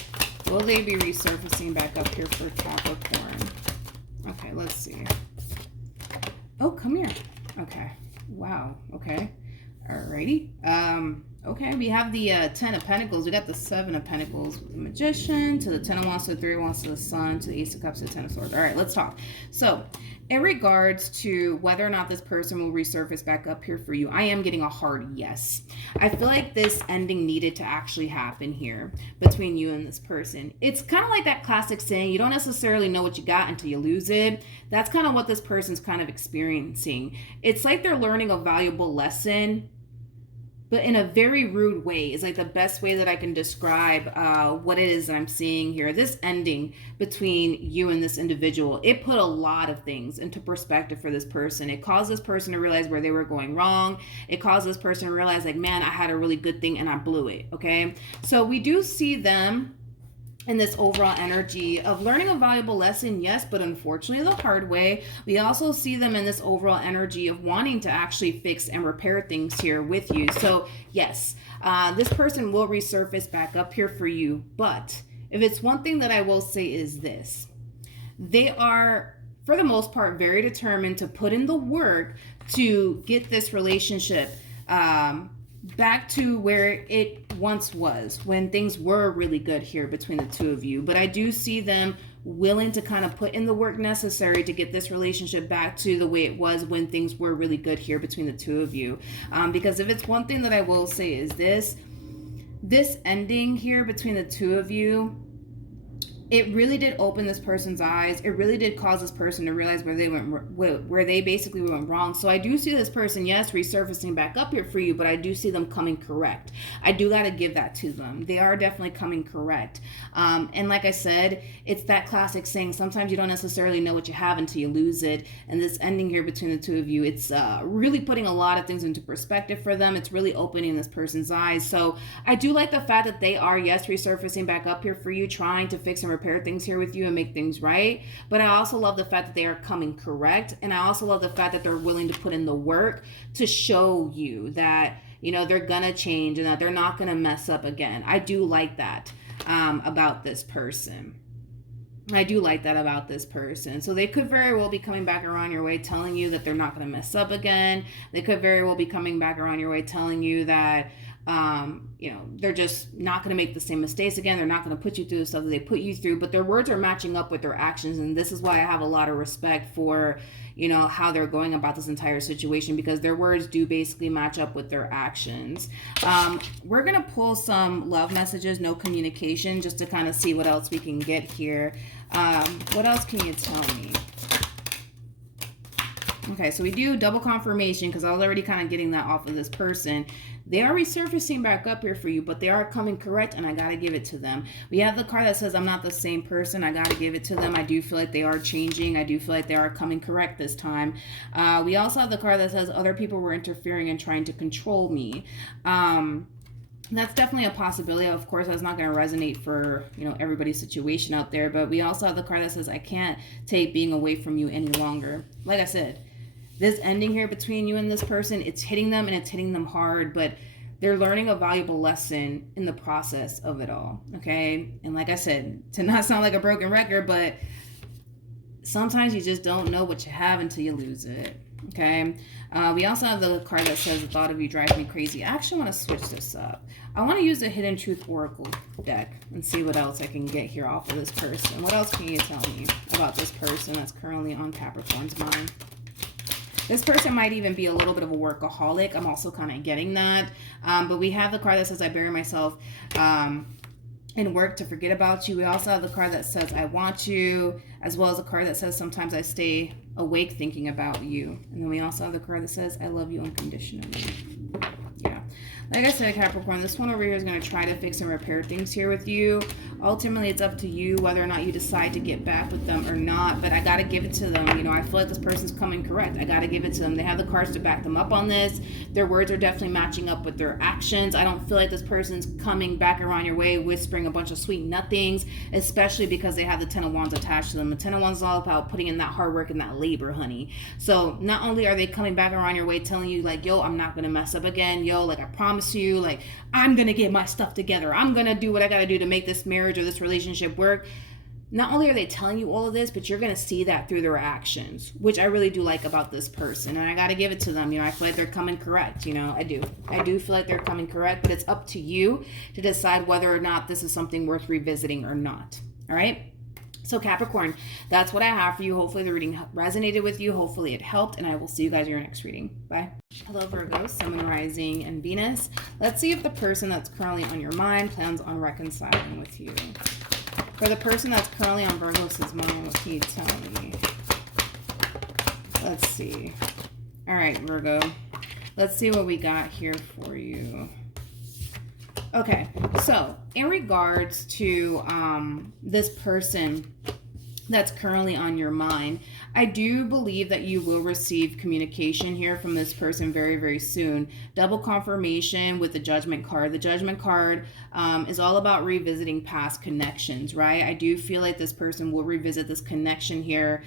will they be resurfacing back up here for Capricorn? Okay, let's see. Oh, come here. Okay. Wow. Okay. Alrighty. Okay, we have the 10 of Pentacles. We got the 7 of Pentacles with the Magician, to the 10 of Wands, to the 3 of Wands, to the Sun, to the Ace of Cups, to the 10 of Swords. All right, let's talk. So, in regards to whether or not this person will resurface back up here for you, I am getting a hard yes. I feel like this ending needed to actually happen here between you and this person. It's kind of like that classic saying, you don't necessarily know what you got until you lose it. That's kind of what this person's kind of experiencing. It's like they're learning a valuable lesson but in a very rude way is like the best way that I can describe what it is that I'm seeing here. This ending between you and this individual, it put a lot of things into perspective for this person. It caused this person to realize where they were going wrong. It caused this person to realize like, man, I had a really good thing and I blew it. Okay, so we do see them and this overall energy of learning a valuable lesson, yes, but unfortunately the hard way. We also see them in this overall energy of wanting to actually fix and repair things here with you. So yes, this person will resurface back up here for you. But if it's one thing that I will say is this: they are, for the most part, very determined to put in the work to get this relationship back to where it once was, when things were really good here between the two of you. But I do see them willing to kind of put in the work necessary to get this relationship back to the way it was when things were really good here between the two of you. Because if it's one thing that I will say is this ending here between the two of you, it really did open this person's eyes. It really did cause this person to realize where they basically went wrong. So I do see this person, yes, resurfacing back up here for you, but I do see them coming correct. I do got to give that to them. They are definitely coming correct. And like I said, it's that classic saying, sometimes you don't necessarily know what you have until you lose it. And this ending here between the two of you, it's really putting a lot of things into perspective for them. It's really opening this person's eyes. So I do like the fact that they are, yes, resurfacing back up here for you, trying to fix and repair things here with you and make things right. But I also love the fact that they are coming correct. And I also love the fact that they're willing to put in the work to show you that, you know, they're gonna change and that they're not gonna mess up again. I do like that about this person. I do like that about this person. So they could very well be coming back around your way telling you that they're not going to mess up again. They could very well be coming back around your way telling you that, you know, they're just not going to make the same mistakes again. They're not going to put you through the stuff that they put you through, but their words are matching up with their actions. And this is why I have a lot of respect for, you know, how they're going about this entire situation, because their words do basically match up with their actions. We're going to pull some love messages, no communication, just to kind of see what else we can get here. What else can you tell me? Okay, so we do double confirmation because I was already kind of getting that off of this person. They are resurfacing back up here for you, but they are coming correct, and I got to give it to them. We have the card that says, I'm not the same person. I got to give it to them. I do feel like they are changing. I do feel like they are coming correct this time. We also have the card that says, other people were interfering and trying to control me. That's definitely a possibility. Of course, that's not going to resonate for, you know, everybody's situation out there. But we also have the card that says, I can't take being away from you any longer. Like I said, this ending here between you and this person, it's hitting them and it's hitting them hard, but they're learning a valuable lesson in the process of it all. Okay. And like I said, to not sound like a broken record, but sometimes you just don't know what you have until you lose it. Okay. We also have the card that says, the thought of you drives me crazy. I actually want to switch this up. I want to use the Hidden Truth Oracle deck and see what else I can get here off of this person. What else can you tell me about this person that's currently on Capricorn's mind? This person might even be a little bit of a workaholic. I'm also kind of getting that. But we have the card that says, I bury myself in work to forget about you. We also have the card that says, I want you, as well as a card that says, sometimes I stay awake thinking about you. And then we also have the card that says, I love you unconditionally. Yeah. Like I said, Capricorn, this one over here is going to try to fix and repair things here with you. Ultimately, it's up to you whether or not you decide to get back with them or not. But I got to give it to them. You know, I feel like this person's coming correct. I got to give it to them. They have the cards to back them up on this. Their words are definitely matching up with their actions. I don't feel like this person's coming back around your way whispering a bunch of sweet nothings, especially because they have the Ten of Wands attached to them. The Ten of Wands is all about putting in that hard work and that labor, honey. So not only are they coming back around your way telling you like, yo, I'm not going to mess up again. Yo, like I promise you, like I'm gonna get my stuff together, I'm gonna do what I gotta do to make this marriage or this relationship work. Not only are they telling you all of this, but you're gonna see that through their actions, which I really do like about this person. And I gotta give it to them. You know, I feel like they're coming correct. You know, I do feel like they're coming correct, but it's up to you to decide whether or not this is something worth revisiting or not. All right. So Capricorn, that's what I have for you. Hopefully the reading resonated with you. Hopefully it helped, and I will see you guys in your next reading. Bye. Hello Virgo, Sun, Moon, Rising, and Venus. Let's see if the person that's currently on your mind plans on reconciling with you. For the person that's currently on Virgo's mind, what can you tell me? Let's see. All right, Virgo. Let's see what we got here for you. Okay, so in regards to this person that's currently on your mind, I do believe that you will receive communication here from this person very, very soon. Double confirmation with the Judgment card. The Judgment card is all about revisiting past connections, right? I do feel like this person will revisit this connection here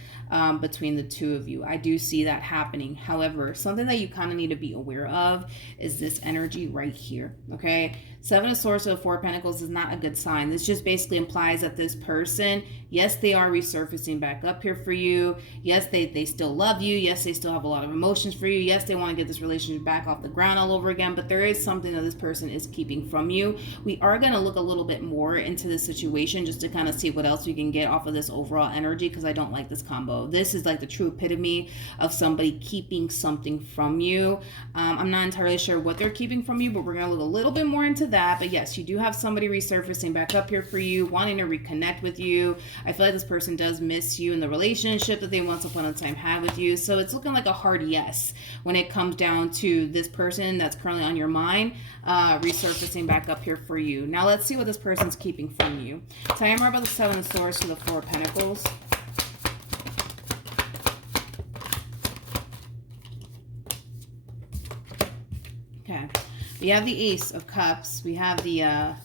between the two of you. I do see that happening. However, something that you kind of need to be aware of is this energy right here, okay? Seven of Swords to the Four of Pentacles is not a good sign. This just basically implies that this person, yes, they are resurfacing back up here for you. Yes, they still love you. Yes, they still have a lot of emotions for you. Yes, they want to get this relationship back off the ground all over again, but there is something that this person is keeping from you. We are going to look a little bit more into this situation just to kind of see what else we can get off of this overall energy, because I don't like this combo. This is like the true epitome of somebody keeping something from you. I'm not entirely sure what they're keeping from you, but we're going to look a little bit more into that. But yes, you do have somebody resurfacing back up here for you, wanting to reconnect with you. I feel like this person does miss you in the relationship that they once upon a time had with you. So it's looking like a hard yes when it comes down to this person that's currently on your mind, resurfacing back up here for you. Now let's see what this person's keeping from you. Tell me more about the Seven of Swords to the Four of Pentacles. Okay. We have the Ace of Cups. We have the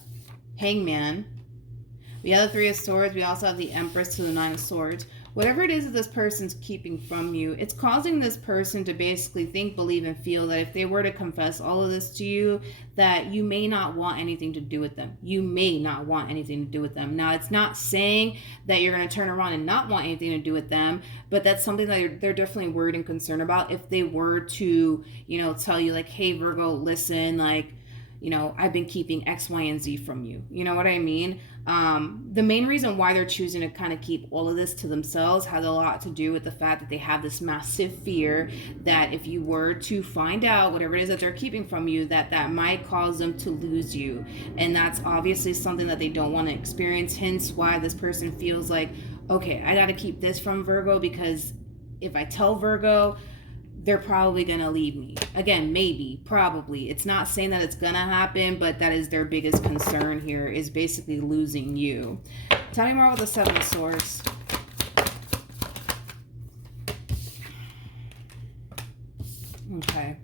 Hangman. We have the Three of Swords. We also have the Empress to the Nine of Swords. Whatever it is that this person's keeping from you, it's causing this person to basically think, believe, and feel that if they were to confess all of this to you, that you may not want anything to do with them. You may not want anything to do with them. Now, it's not saying that you're going to turn around and not want anything to do with them, but that's something that they're definitely worried and concerned about. If they were to, tell you like, hey, Virgo, listen, like, I've been keeping X, Y, and Z from you. You know what I mean? The main reason why they're choosing to kind of keep all of this to themselves has a lot to do with the fact that they have this massive fear that if you were to find out whatever it is that they're keeping from you, that might cause them to lose you. And that's obviously something that they don't want to experience. Hence why this person feels like, okay, I got to keep this from Virgo, because if I tell Virgo, they're probably going to leave me. Again, maybe, probably. It's not saying that it's going to happen, but that is their biggest concern here, is basically losing you. Tell me more about the Seven of Swords. Okay.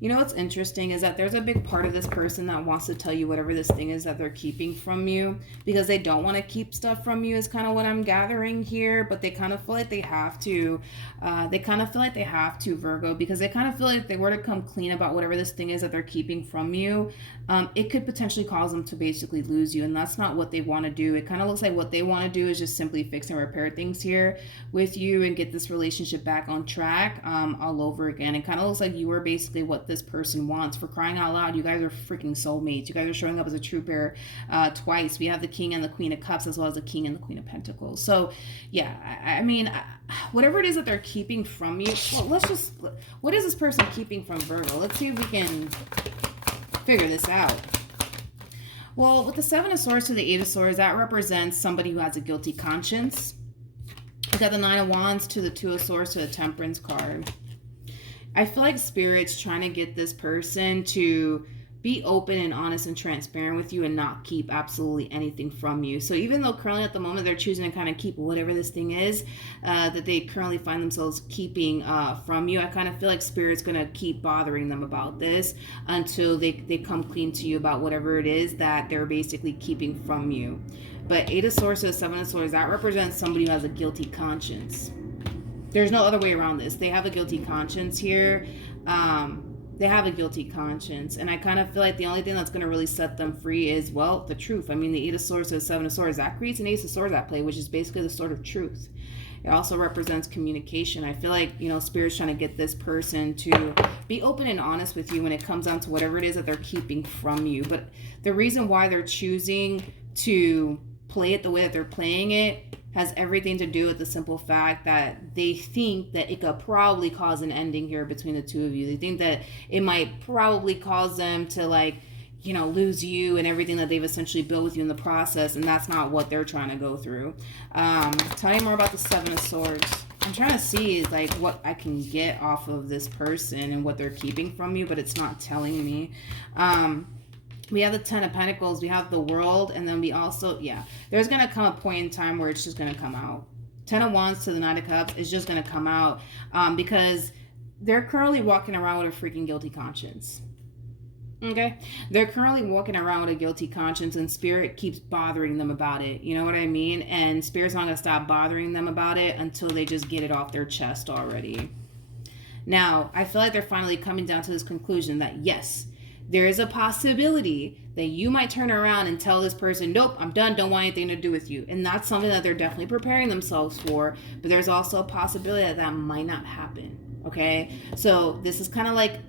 You know what's interesting is that there's a big part of this person that wants to tell you whatever this thing is that they're keeping from you, because they don't want to keep stuff from you is kind of what I'm gathering here, but they kind of feel like they have to. Virgo, because they kind of feel like if they were to come clean about whatever this thing is that they're keeping from you, it could potentially cause them to basically lose you, and that's not what they want to do. It kind of looks like what they want to do is just simply fix and repair things here with you and get this relationship back on track all over again. It kind of looks like you were basically what this person wants. For crying out loud, you guys are freaking soulmates. You guys are showing up as a true pair twice. We have the King and the Queen of Cups, as well as the King and the Queen of Pentacles. So yeah, I mean, whatever it is that they're keeping from you, well, what is this person keeping from Virgo? Let's see if we can figure this out. Well, with the Seven of Swords to the Eight of Swords, that represents somebody who has a guilty conscience. We got the Nine of Wands to the Two of Swords to the Temperance card. I feel like Spirit's trying to get this person to be open and honest and transparent with you and not keep absolutely anything from you. So even though currently at the moment they're choosing to kind of keep whatever this thing is that they currently find themselves keeping from you, I kind of feel like Spirit's going to keep bothering them about this until they come clean to you about whatever it is that they're basically keeping from you. But Eight of Swords to the Seven of Swords, that represents somebody who has a guilty conscience. There's no other way around this. They have a guilty conscience here. They have a guilty conscience. And I kind of feel like the only thing that's going to really set them free is, well, the truth. I mean, the Eight of Swords to the Seven of Swords, that creates an Ace of Swords at play, which is basically the sword of truth. It also represents communication. I feel like, Spirit's trying to get this person to be open and honest with you when it comes down to whatever it is that they're keeping from you. But the reason why they're choosing to play it the way that they're playing it has everything to do with the simple fact that they think that it could probably cause an ending here between the two of you. They think that it might probably cause them to lose you and everything that they've essentially built with you in the process, and that's not what they're trying to go through. Tell me more about the Seven of Swords. I'm trying to see like what I can get off of this person and what they're keeping from you, but it's not telling me. We have the Ten of Pentacles, we have the World, and then we also, there's going to come a point in time where it's just going to come out. Ten of Wands to the Nine of Cups is just going to come out because they're currently walking around with a freaking guilty conscience. Okay, they're currently walking around with a guilty conscience, and Spirit keeps bothering them about it. You know what I mean? And Spirit's not going to stop bothering them about it until they just get it off their chest already. Now, I feel like they're finally coming down to this conclusion that yes, there is a possibility that you might turn around and tell this person, nope, I'm done, don't want anything to do with you. And that's something that they're definitely preparing themselves for. But there's also a possibility that that might not happen. Okay, so this is kind of like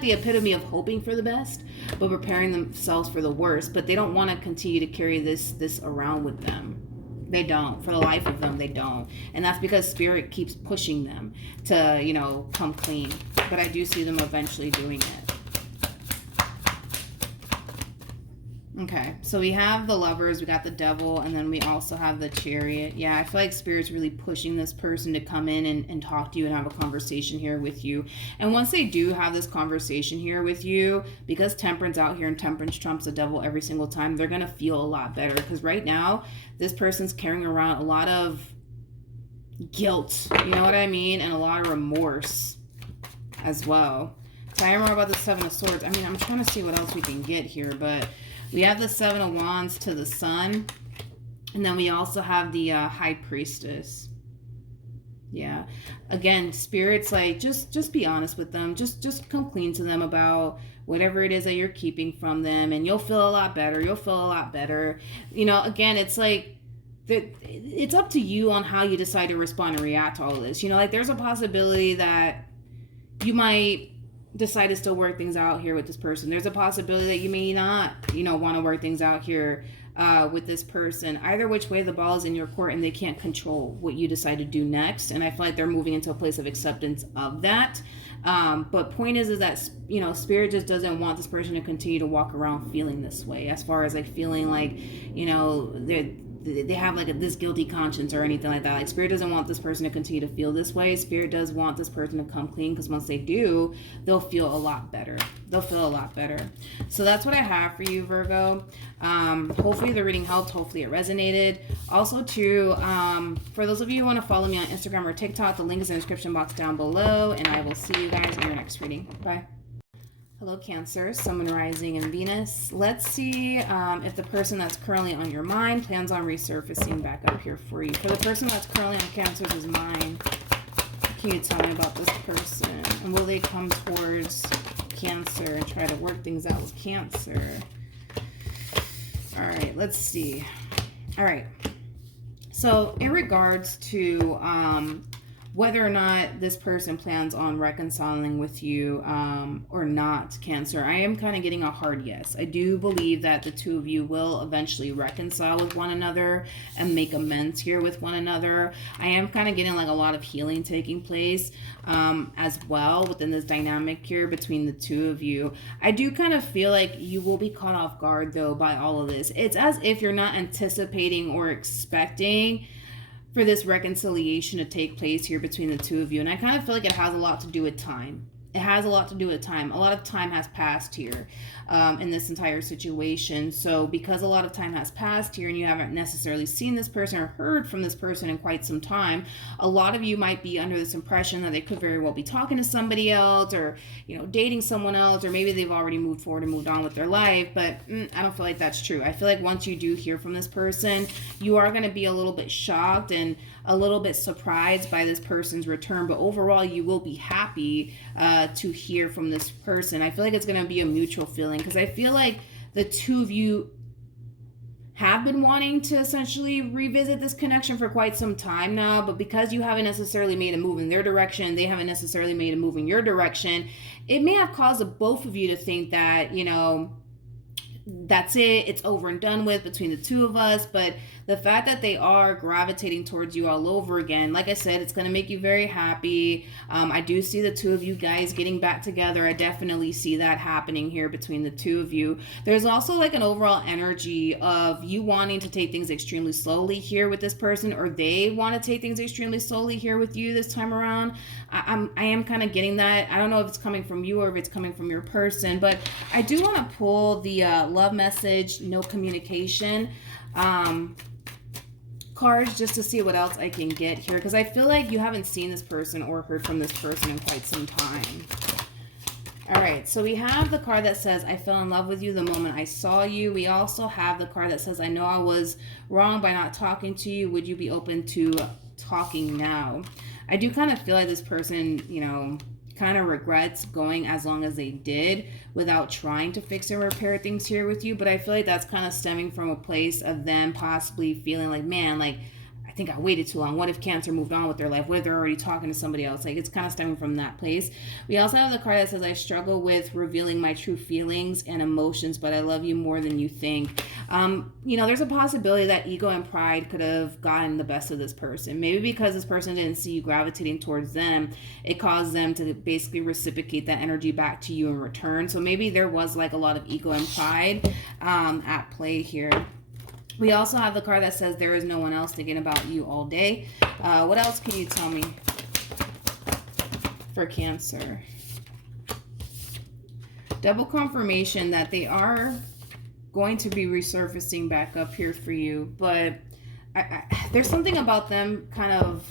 the epitome of hoping for the best, but preparing themselves for the worst. But they don't want to continue to carry this around with them. They don't. For the life of them, they don't. And that's because Spirit keeps pushing them to, come clean. But I do see them eventually doing it. Okay, so we have the Lovers, we got the Devil, and then we also have the Chariot. Yeah, I feel like Spirit's really pushing this person to come in and talk to you and have a conversation here with you. And once they do have this conversation here with you, because Temperance out here and Temperance trumps the Devil every single time, they're going to feel a lot better. Because right now, this person's carrying around a lot of guilt, you know what I mean? And a lot of remorse as well. Tell me more about the Seven of Swords. I mean, I'm trying to see what else we can get here, but we have the Seven of Wands to the Sun. And then we also have the High Priestess. Yeah. Again, Spirit's like, just be honest with them. Just come clean to them about whatever it is that you're keeping from them. And you'll feel a lot better. You'll feel a lot better. Again, it's like, it's up to you on how you decide to respond and react to all of this. Like there's a possibility that you might decide to still work things out here with this person. There's a possibility that you may not, want to work things out here with this person. Either which way, the ball is in your court and they can't control what you decide to do next. And I feel like they're moving into a place of acceptance of that. But point is that, Spirit just doesn't want this person to continue to walk around feeling this way, as far as like feeling like, they have like this guilty conscience or anything like that. Like Spirit doesn't want this person to continue to feel this way. Spirit does want this person to come clean, because once they do, they'll feel a lot better. So that's what I have for you, Virgo. Hopefully the reading helped. Hopefully it resonated. Also too, for those of you who want to follow me on Instagram or TikTok, the link is in the description box down below, and I will see you guys in your next reading. Bye. Hello, Cancer, Sun, Moon, Rising, and Venus. Let's see if the person that's currently on your mind plans on resurfacing back up here for you. For the person that's currently on Cancer's mind, what can you tell me about this person? And will they come towards Cancer and try to work things out with Cancer? All right, let's see. All right. So in regards to whether or not this person plans on reconciling with you or not, Cancer, I am kind of getting a hard yes. I do believe that the two of you will eventually reconcile with one another and make amends here with one another. I am kind of getting like a lot of healing taking place as well within this dynamic here between the two of you. I do kind of feel like you will be caught off guard though by all of this. It's as if you're not anticipating or expecting for this reconciliation to take place here between the two of you. And I kind of feel like it has a lot to do with time. It has a lot to do with time. A lot of time has passed here in this entire situation. So because a lot of time has passed here and you haven't necessarily seen this person or heard from this person in quite some time, a lot of you might be under this impression that they could very well be talking to somebody else or, dating someone else, or maybe they've already moved forward and moved on with their life. But I don't feel like that's true. I feel like once you do hear from this person, you are going to be a little bit shocked and a little bit surprised by this person's return, but overall you will be happy to hear from this person. I feel like it's going to be a mutual feeling, because I feel like the two of you have been wanting to essentially revisit this connection for quite some time now, but because you haven't necessarily made a move in their direction, they haven't necessarily made a move in your direction, it may have caused both of you to think that, that's it, it's over and done with between the two of us. But the fact that they are gravitating towards you all over again, like I said, it's going to make you very happy. I do see the two of you guys getting back together. I definitely see that happening here between the two of you. There's also like an overall energy of you wanting to take things extremely slowly here with this person, or they want to take things extremely slowly here with you this time around. I am kind of getting that. I don't know if it's coming from you or if it's coming from your person, but I do want to pull the love message, no communication cards just to see what else I can get here, because I feel like you haven't seen this person or heard from this person in quite some time. All right, so we have the card that says, I fell in love with you the moment I saw you. We also have the card that says, I know I was wrong by not talking to you. Would you be open to talking now? I do kind of feel like this person, you know, kind of regrets going as long as they did without trying to fix and repair things here with you. But I feel like that's kind of stemming from a place of them possibly feeling like, man, like, I think I waited too long. What if Cancer moved on with their life? What if they're already talking to somebody else? Like, it's kind of stemming from that place. We also have the card that says, I struggle with revealing my true feelings and emotions, but I love you more than you think. You know, there's a possibility that ego and pride could have gotten the best of this person. Maybe because this person didn't see you gravitating towards them, it caused them to basically reciprocate that energy back to you in return. So maybe there was like a lot of ego and pride at play here. We also have the card that says there is no one else thinking about you all day. What else can you tell me for Cancer? Double confirmation that they are going to be resurfacing back up here for you, but there's something about them kind of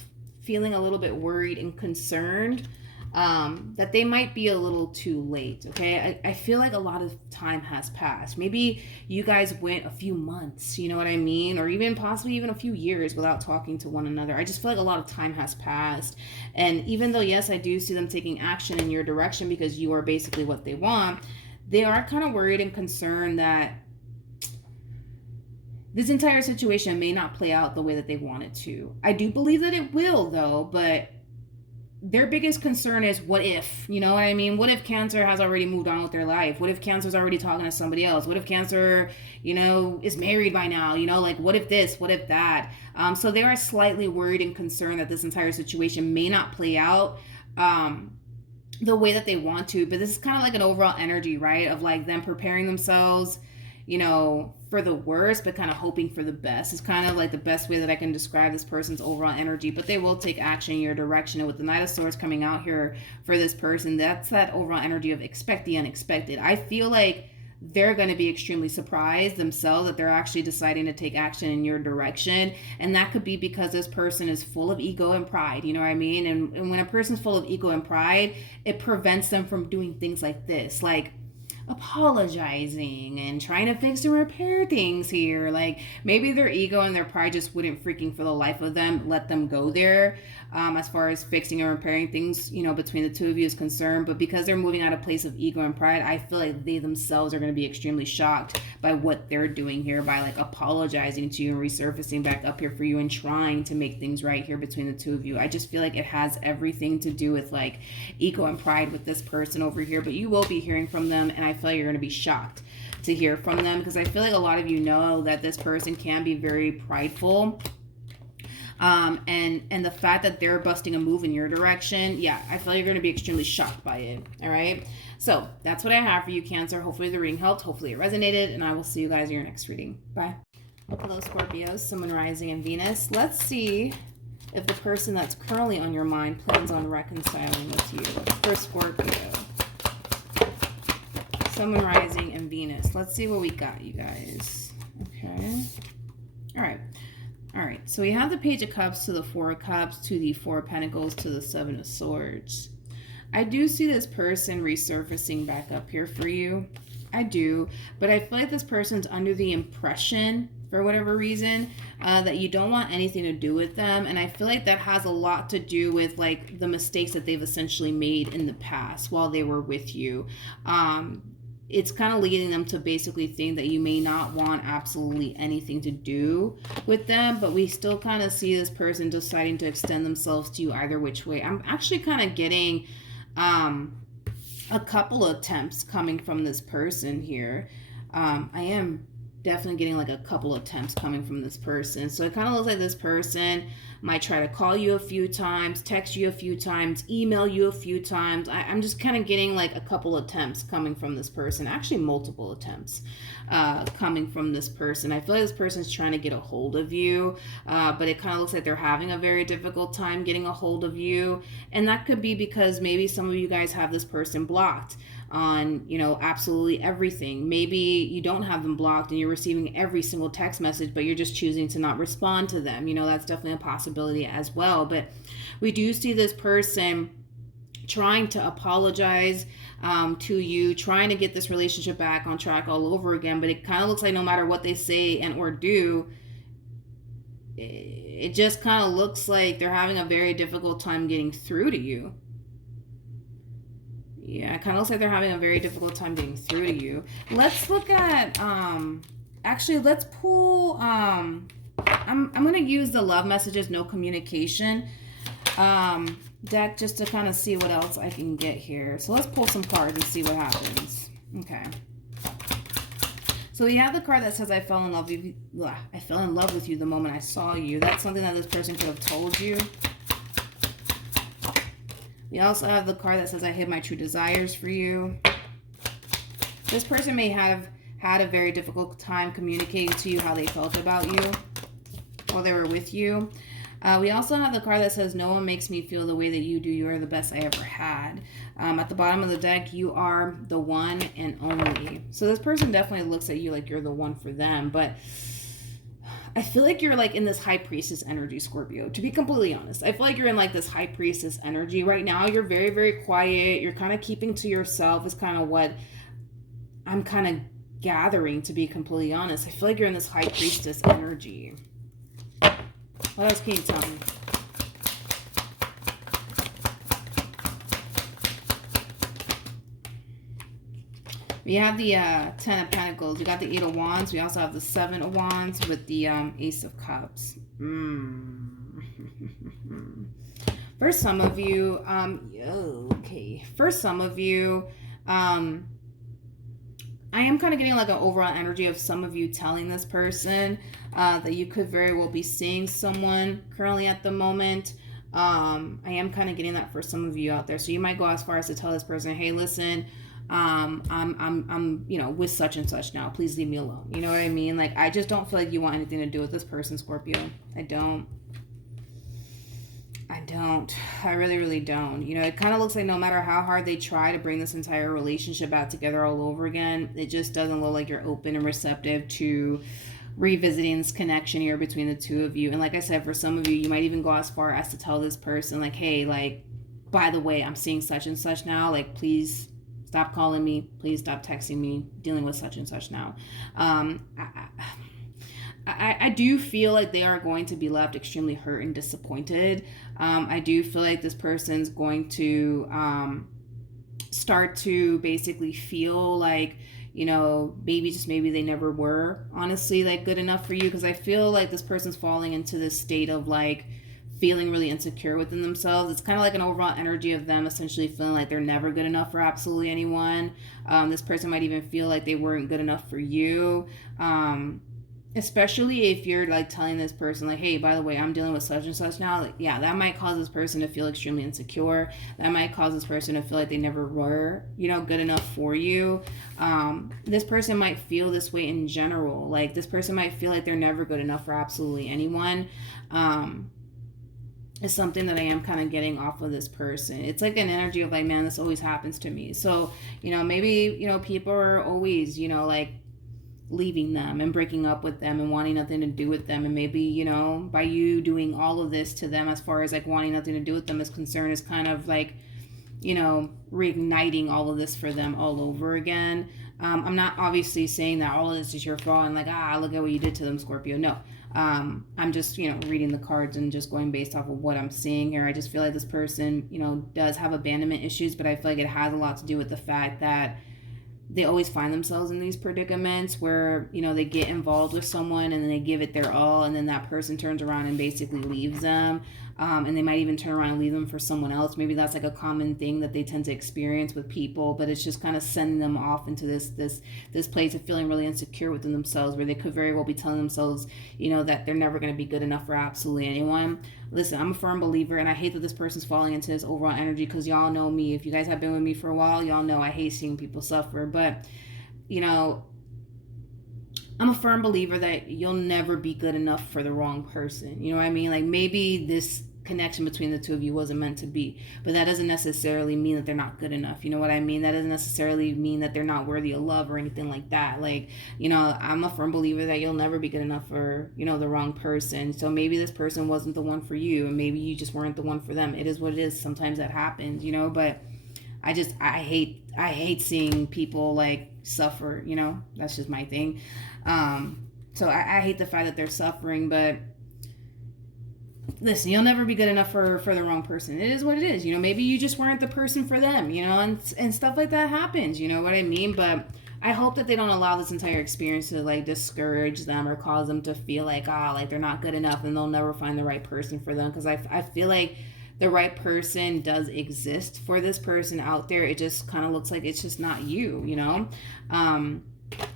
feeling a little bit worried and concerned that they might be a little too late, okay? I feel like a lot of time has passed. Maybe you guys went a few months, you know what I mean? Or even possibly even a few years without talking to one another. I just feel like a lot of time has passed. And even though, yes, I do see them taking action in your direction because you are basically what they want, they are kind of worried and concerned that this entire situation may not play out the way that they want it to. I do believe that it will, though, but their biggest concern is what if, you know what I mean? What if Cancer has already moved on with their life? What if Cancer's already talking to somebody else? What if Cancer, you know, is married by now? You know, like, what if this, what if that? So they are slightly worried and concerned that this entire situation may not play out the way that they want to. But this is kind of like an overall energy, right? Of like them preparing themselves, you know, for the worst, but kind of hoping for the best. It's kind of like the best way that I can describe this person's overall energy, but they will take action in your direction. And with the Knight of Swords coming out here for this person, that's that overall energy of expect the unexpected. I feel like they're going to be extremely surprised themselves that they're actually deciding to take action in your direction. And that could be because this person is full of ego and pride, you know what I mean? And when a person's full of ego and pride, it prevents them from doing things like this, like apologizing and trying to fix and repair things here. Like, maybe their ego and their pride just wouldn't freaking for the life of them let them go there as far as fixing and repairing things, you know, between the two of you is concerned. But because they're moving out of place of ego and pride, I feel like they themselves are going to be extremely shocked by what they're doing here, by like apologizing to you and resurfacing back up here for you and trying to make things right here between the two of you. I just feel like it has everything to do with like ego and pride with this person over here. But you will be hearing from them, and I feel like you're going to be shocked to hear from them, because I feel like a lot of you know that this person can be very prideful. And the fact that they're busting a move in your direction, yeah, I feel like you're going to be extremely shocked by it. All right. So that's what I have for you, Cancer. Hopefully the reading helped. Hopefully it resonated, and I will see you guys in your next reading. Bye. Hello, Scorpios, Sun, Moon, Rising, and Venus. Let's see if the person that's currently on your mind plans on reconciling with you. For Scorpio, Sun, Moon, Rising, and Venus. Let's see what we got, you guys. Okay. All right. All right, so we have the Page of Cups to the Four of Cups to the Four of Pentacles to the Seven of Swords. I do see this person resurfacing back up here for you. I do, but I feel like this person's under the impression, for whatever reason, that you don't want anything to do with them. And I feel like that has a lot to do with like the mistakes that they've essentially made in the past while they were with you. It's kind of leading them to basically think that you may not want absolutely anything to do with them, but we still kind of see this person deciding to extend themselves to you either which way. I'm actually kind of getting a couple of attempts coming from this person here. I am definitely getting like a couple attempts coming from this person. So it kind of looks like this person might try to call you a few times, text you a few times, email you a few times. I'm just kind of getting like a couple attempts coming from this person, actually multiple attempts coming from this person. I feel like this person's trying to get a hold of you, but it kind of looks like they're having a very difficult time getting a hold of you. And that could be because maybe some of you guys have this person blocked on, you know, absolutely everything. Maybe you don't have them blocked and you're receiving every single text message, but you're just choosing to not respond to them. You know, that's definitely a possibility as well. But we do see this person trying to apologize to you, trying to get this relationship back on track all over again. But it kind of looks like no matter what they say and or do, it just kind of looks like they're having a very difficult time getting through to you. Yeah, it kind of looks like they're having a very difficult time getting through to you. Let's look at, actually, let's pull, I'm going to use the love messages, no communication deck just to kind of see what else I can get here. So let's pull some cards and see what happens. Okay. So we have the card that says, I fell in love with you. I fell in love with you the moment I saw you. That's something that this person could have told you. We also have the card that says, I hid my true desires for you. This person may have had a very difficult time communicating to you how they felt about you while they were with you. We also have the card that says, no one makes me feel the way that you do. You are the best I ever had. At the bottom of the deck, you are the one and only. So this person definitely looks at you like you're the one for them, but I feel like you're like in this high priestess energy, Scorpio, to be completely honest. I feel like you're in like this high priestess energy right now. You're very, very quiet. You're kind of keeping to yourself is kind of what I'm kind of gathering, to be completely honest. I feel like you're in this high priestess energy. What else can you tell me? We have the 10 of Pentacles. We got the 8 of Wands. We also have the 7 of Wands with the Ace of Cups. For some of you, okay. For some of you, I am kind of getting like an overall energy of some of you telling this person that you could very well be seeing someone currently at the moment. I am kind of getting that for some of you out there. So you might go as far as to tell this person, hey, listen, I'm, you know, with such and such now. Please leave me alone. You know what I mean? Like, I just don't feel like you want anything to do with this person, Scorpio. I don't. I really, really don't. You know, it kind of looks like no matter how hard they try to bring this entire relationship back together all over again, it just doesn't look like you're open and receptive to revisiting this connection here between the two of you. And like I said, for some of you, you might even go as far as to tell this person, like, hey, like, by the way, I'm seeing such and such now. Like, please stop calling me. Please stop texting me. Dealing with such and such now. I do feel like they are going to be left extremely hurt and disappointed. I do feel like this person's going to start to basically feel like, you know, maybe they never were honestly like good enough for you, because I feel like this person's falling into this state of like feeling really insecure within themselves. It's kind of like an overall energy of them essentially feeling like they're never good enough for absolutely anyone. This person might even feel like they weren't good enough for you. Especially if you're like telling this person like, hey, by the way, I'm dealing with such and such now. Like, yeah, that might cause this person to feel extremely insecure. That might cause this person to feel like they never were, you know, good enough for you. This person might feel this way in general. Like, this person might feel like they're never good enough for absolutely anyone. Is something that I am kind of getting off of this person. It's like an energy of like, man, this always happens to me. So, you know, maybe, you know, people are always, you know, like leaving them and breaking up with them and wanting nothing to do with them. And maybe, you know, by you doing all of this to them as far as like wanting nothing to do with them is concerned, is kind of like, you know, reigniting all of this for them all over again. I'm not obviously saying that all of this is your fault and like, look at what you did to them, Scorpio. No. I'm just, you know, reading the cards and just going based off of what I'm seeing here. I just feel like this person, you know, does have abandonment issues, but I feel like it has a lot to do with the fact that they always find themselves in these predicaments where, you know, they get involved with someone and then they give it their all, and then that person turns around and basically leaves them. and they might even turn around and leave them for someone else. Maybe that's like a common thing that they tend to experience with people, but it's just kind of sending them off into this place of feeling really insecure within themselves, where they could very well be telling themselves, you know, that they're never going to be good enough for absolutely anyone. Listen, I'm a firm believer, and I hate that this person's falling into this overall energy, because y'all know me. If you guys have been with me for a while, y'all know I hate seeing people suffer. But, you know, I'm a firm believer that you'll never be good enough for the wrong person. You know what I mean? Like, maybe this connection between the two of you wasn't meant to be, but that doesn't necessarily mean that they're not good enough. You know what I mean? That doesn't necessarily mean that they're not worthy of love or anything like that. Like, you know, I'm a firm believer that you'll never be good enough for, you know, the wrong person. So maybe this person wasn't the one for you, and maybe you just weren't the one for them. It is what it is. Sometimes that happens, you know, but I hate seeing people like suffer, you know. That's just my thing. So I hate the fact that they're suffering, but listen, you'll never be good enough for the wrong person. It is what it is. You know, maybe you just weren't the person for them, you know, and stuff like that happens, you know what I mean? But I hope that they don't allow this entire experience to like discourage them or cause them to feel like, like they're not good enough and they'll never find the right person for them. Because I feel like the right person does exist for this person out there. It just kind of looks like it's just not you, you know?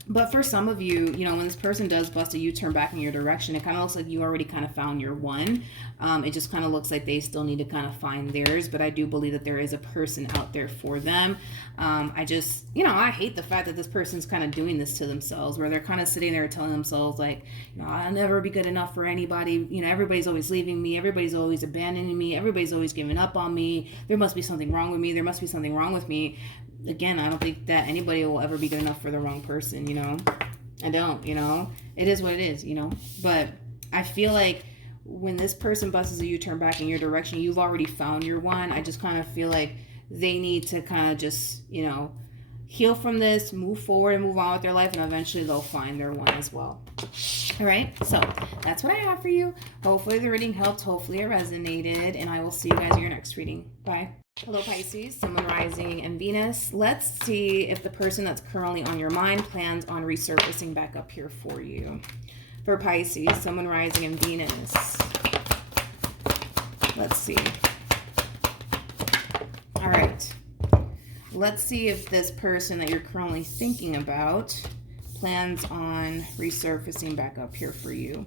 But for some of you, you know, when this person does bust a U-turn back in your direction, it kind of looks like you already kind of found your one. It just kind of looks like they still need to kind of find theirs. But I do believe that there is a person out there for them. I just, you know, I hate the fact that this person's kind of doing this to themselves, where they're kind of sitting there telling themselves like, you know, I'll never be good enough for anybody. You know, everybody's always leaving me. Everybody's always abandoning me. Everybody's always giving up on me. There must be something wrong with me. There must be something wrong with me. Again, I don't think that anybody will ever be good enough for the wrong person, you know. I don't, you know. It is what it is, you know. But I feel like when this person busts a U-turn back in your direction, you've already found your one. I just kind of feel like they need to kind of just, you know, heal from this, move forward and move on with their life, and eventually they'll find their one as well. All right, so that's what I have for you. Hopefully the reading helped. Hopefully it resonated, and I will see you guys in your next reading. Bye. Hello, Pisces, Sun, Moon, Rising, and Venus. Let's see if the person that's currently on your mind plans on resurfacing back up here for you. For Pisces, Sun, Moon, Rising, and Venus. Let's see. All right. Let's see if this person that you're currently thinking about plans on resurfacing back up here for you.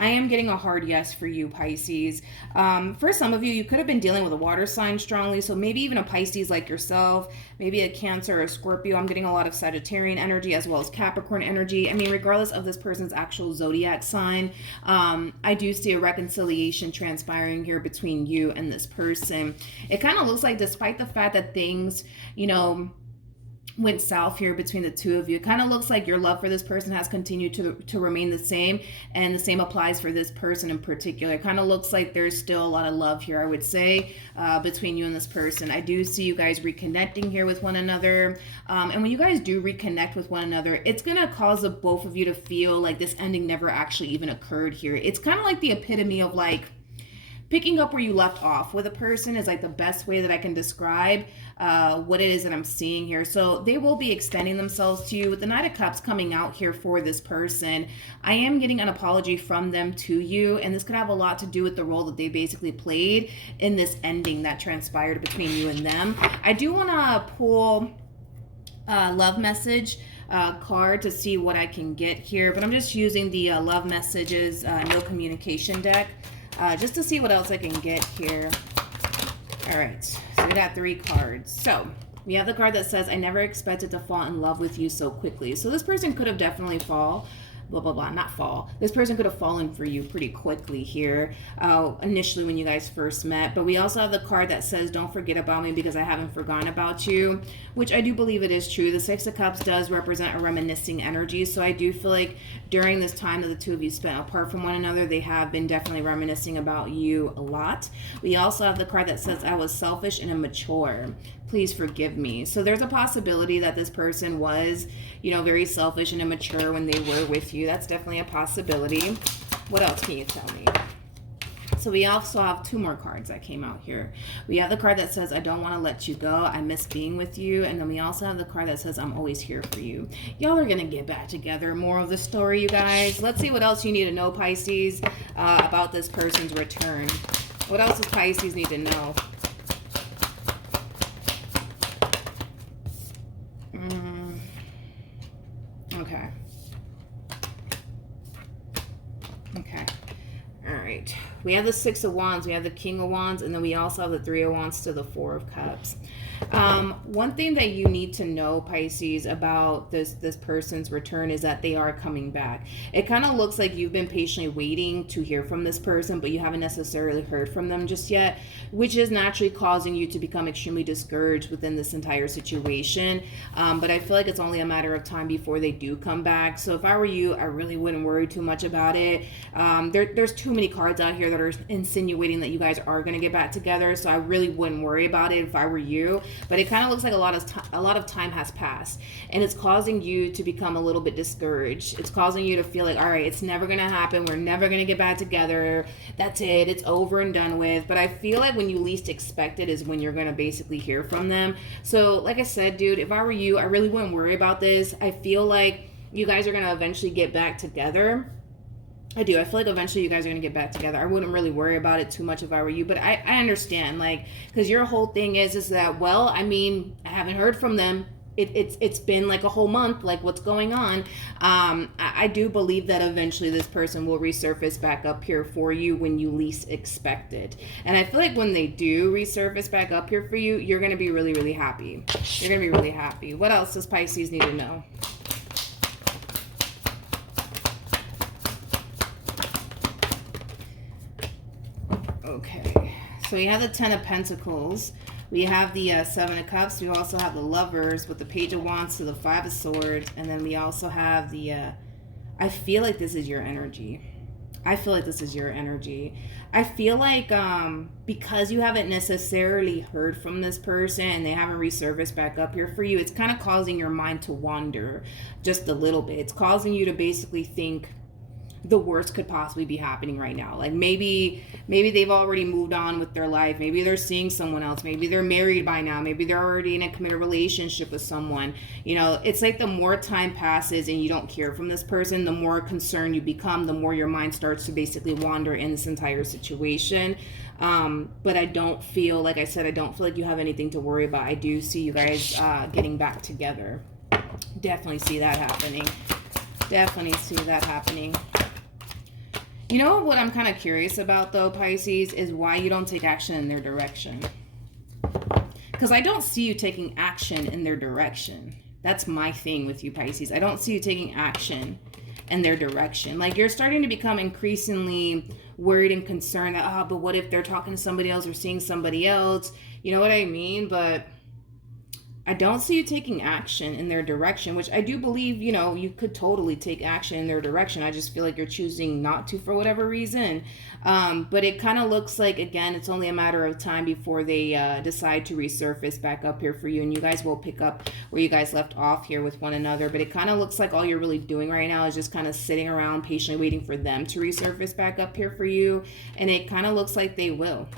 I am getting a hard yes for you, Pisces. For some of you, you could have been dealing with a water sign strongly, so maybe even a Pisces like yourself, maybe a Cancer or a Scorpio. I'm getting a lot of Sagittarian energy as well as Capricorn energy. I mean, regardless of this person's actual zodiac sign, I do see a reconciliation transpiring here between you and this person. It kind of looks like, despite the fact that things, you know, went south here between the two of you, it kind of looks like your love for this person has continued to remain the same, and the same applies for this person in particular. It kind of looks like there's still a lot of love here, I would say, between you and this person. I do see you guys reconnecting here with one another, and when you guys do reconnect with one another, it's gonna cause the both of you to feel like this ending never actually even occurred here. It's kind of like the epitome of like picking up where you left off with a person is like the best way that I can describe what it is that I'm seeing here. So they will be extending themselves to you with the Knight of Cups coming out here for this person. I am getting an apology from them to you, and this could have a lot to do with the role that they basically played in this ending that transpired between you and them. I do want to pull love message card to see what I can get here, but I'm just using the love messages no communication deck. Just to see what else I can get here. All right, so we got 3 cards. So we have the card that says, I never expected to fall in love with you so quickly. So this person could have definitely this person could have fallen for you pretty quickly here, initially when you guys first met. But we also have the card that says, don't forget about me because I haven't forgotten about you, which I do believe it is true. The 6 of Cups does represent a reminiscing energy. So I do feel like during this time that the two of you spent apart from one another, they have been definitely reminiscing about you a lot. We also have the card that says, I was selfish and immature. Please forgive me. So there's a possibility that this person was, you know, very selfish and immature when they were with you. That's definitely a possibility. What else can you tell me? So we also have 2 more cards that came out here. We have the card that says, I don't want to let you go. I miss being with you. And then we also have the card that says, I'm always here for you. Y'all are going to get back together. More of the story, you guys. Let's see what else you need to know, Pisces, about this person's return. What else does Pisces need to know? Okay. Okay. All right. We have the Six of Wands, we have the King of Wands, and then we also have the Three of Wands to the Four of Cups. One thing that you need to know, Pisces, about this person's return is that they are coming back. It kind of looks like you've been patiently waiting to hear from this person, but you haven't necessarily heard from them just yet, which is naturally causing you to become extremely discouraged within this entire situation. But I feel like it's only a matter of time before they do come back. So if I were you, I really wouldn't worry too much about it. There's too many cards out here that are insinuating that you guys are going to get back together, so I really wouldn't worry about it if I were you. But it kind of looks like a lot of time has passed, and it's causing you to become a little bit discouraged. It's causing you to feel like, all right, it's never going to happen. We're never going to get back together. That's it. It's over and done with. But I feel like when you least expect it is when you're going to basically hear from them. So like I said, dude, if I were you, I really wouldn't worry about this. I feel like you guys are going to eventually get back together. I do. I feel like eventually you guys are going to get back together. I wouldn't really worry about it too much if I were you, but I understand, like, because your whole thing is that, well, I mean, I haven't heard from them. It's been like a whole month. Like, what's going on? I do believe that eventually this person will resurface back up here for you when you least expect it. And I feel like when they do resurface back up here for you, you're going to be really, really happy. You're going to be really happy. What else does Pisces need to know? Okay, so we have the Ten of Pentacles, we have the Seven of Cups, we also have the Lovers with the Page of Wands to the Five of Swords, and then we also have the, I feel like this is your energy. I feel like this is your energy. I feel like because you haven't necessarily heard from this person and they haven't resurfaced back up here for you, it's kind of causing your mind to wander just a little bit. It's causing you to basically think the worst could possibly be happening right now. Like maybe they've already moved on with their life. Maybe they're seeing someone else. Maybe they're married by now. Maybe they're already in a committed relationship with someone. You know, it's like the more time passes and you don't hear from this person, the more concerned you become, the more your mind starts to basically wander in this entire situation. But I don't feel, like I said, I don't feel like you have anything to worry about. I do see you guys getting back together. Definitely see that happening. Definitely see that happening. You know what I'm kind of curious about, though, Pisces, is why you don't take action in their direction. Because I don't see you taking action in their direction. That's my thing with you, Pisces. I don't see you taking action in their direction. Like, you're starting to become increasingly worried and concerned that, but what if they're talking to somebody else or seeing somebody else? You know what I mean? But I don't see you taking action in their direction, which I do believe, you know, you could totally take action in their direction. I just feel like you're choosing not to for whatever reason. But it kind of looks like, again, it's only a matter of time before they decide to resurface back up here for you. And you guys will pick up where you guys left off here with one another. But it kind of looks like all you're really doing right now is just kind of sitting around patiently waiting for them to resurface back up here for you. And it kind of looks like they will.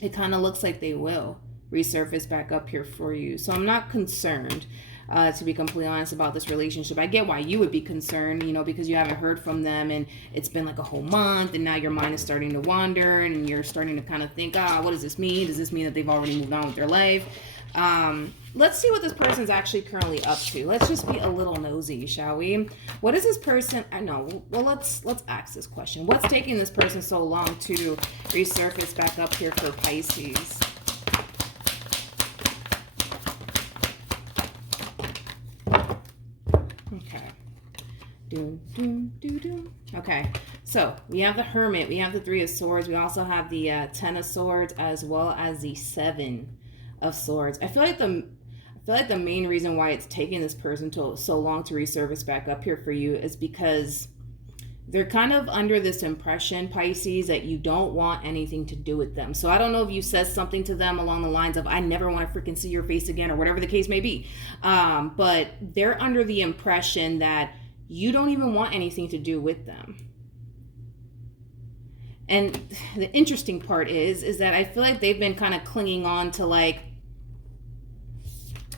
It kind of looks like they will resurface back up here for you. So I'm not concerned, to be completely honest, about this relationship. I get why you would be concerned, you know, because you haven't heard from them and it's been like a whole month and now your mind is starting to wander and you're starting to kind of think, what does this mean? Does this mean that they've already moved on with their life? Let's see what this person's actually currently up to. Let's just be a little nosy, shall we? What is this person? I know. Well, let's ask this question. What's taking this person so long to resurface back up here for Pisces? Okay, so we have the Hermit, we have the Three of Swords, we also have the Ten of Swords, as well as the Seven of Swords. I feel like the main reason why it's taking this person so long to resurface back up here for you is because they're kind of under this impression, Pisces, that you don't want anything to do with them. So I don't know if you said something to them along the lines of, I never want to freaking see your face again, or whatever the case may be. But they're under the impression that you don't even want anything to do with them. And the interesting part is that I feel like they've been kind of clinging on to, like,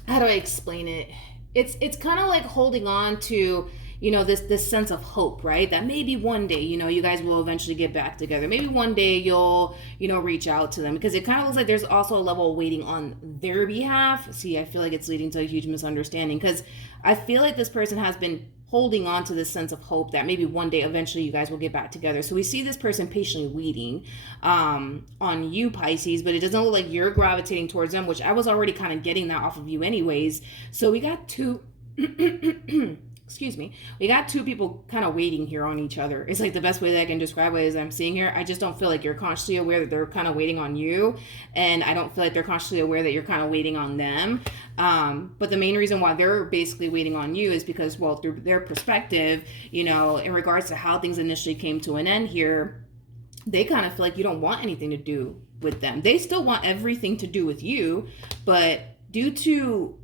how do I explain it? It's kind of like holding on to, you know, this sense of hope, right? That maybe one day, you know, you guys will eventually get back together. Maybe one day you'll, you know, reach out to them, because it kind of looks like there's also a level of waiting on their behalf. See, I feel like it's leading to a huge misunderstanding, because I feel like this person has been holding on to this sense of hope that maybe one day eventually you guys will get back together. So we see this person patiently waiting on you, Pisces, but it doesn't look like you're gravitating towards them, which I was already kind of getting that off of you anyways. So we got two excuse me, we got two people kind of waiting here on each other. It's like the best way that I can describe it is I'm seeing here. I just don't feel like you're consciously aware that they're kind of waiting on you, and I don't feel like they're consciously aware that you're kind of waiting on them. But the main reason why they're basically waiting on you is because, well, through their perspective, you know, in regards to how things initially came to an end here, they kind of feel like you don't want anything to do with them. They still want everything to do with you, but due to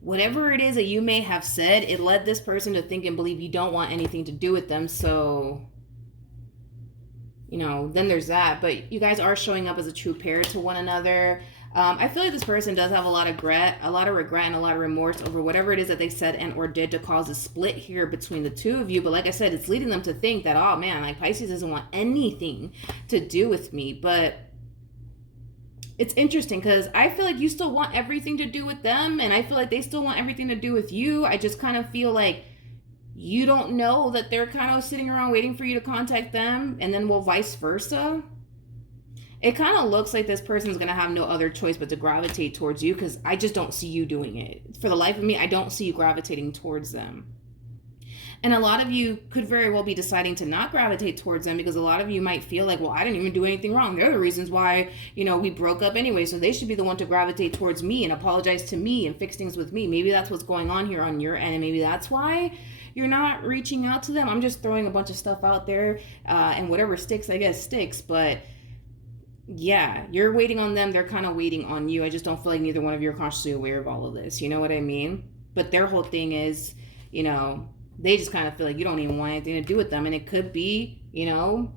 whatever it is that you may have said, it led this person to think and believe you don't want anything to do with them. So, you know, then there's that. But you guys are showing up as a true pair to one another. I feel like this person does have a lot of regret and a lot of remorse over whatever it is that they said and or did to cause a split here between the two of you. But like I said, it's leading them to think that, oh man, like Pisces doesn't want anything to do with me. But it's interesting because I feel like you still want everything to do with them, and I feel like they still want everything to do with you. I just kind of feel like you don't know that they're kind of sitting around waiting for you to contact them, and then, well, vice versa. It kind of looks like this person's going to have no other choice but to gravitate towards you, because I just don't see you doing it. For the life of me, I don't see you gravitating towards them. And a lot of you could very well be deciding to not gravitate towards them, because a lot of you might feel like, well, I didn't even do anything wrong. They're the reasons why, you know, we broke up anyway. So they should be the one to gravitate towards me and apologize to me and fix things with me. Maybe that's what's going on here on your end. And maybe that's why you're not reaching out to them. I'm just throwing a bunch of stuff out there, and whatever sticks, I guess, sticks. But yeah, you're waiting on them. They're kind of waiting on you. I just don't feel like neither one of you are consciously aware of all of this. You know what I mean? But their whole thing is, you know, they just kind of feel like you don't even want anything to do with them. And it could be, you know,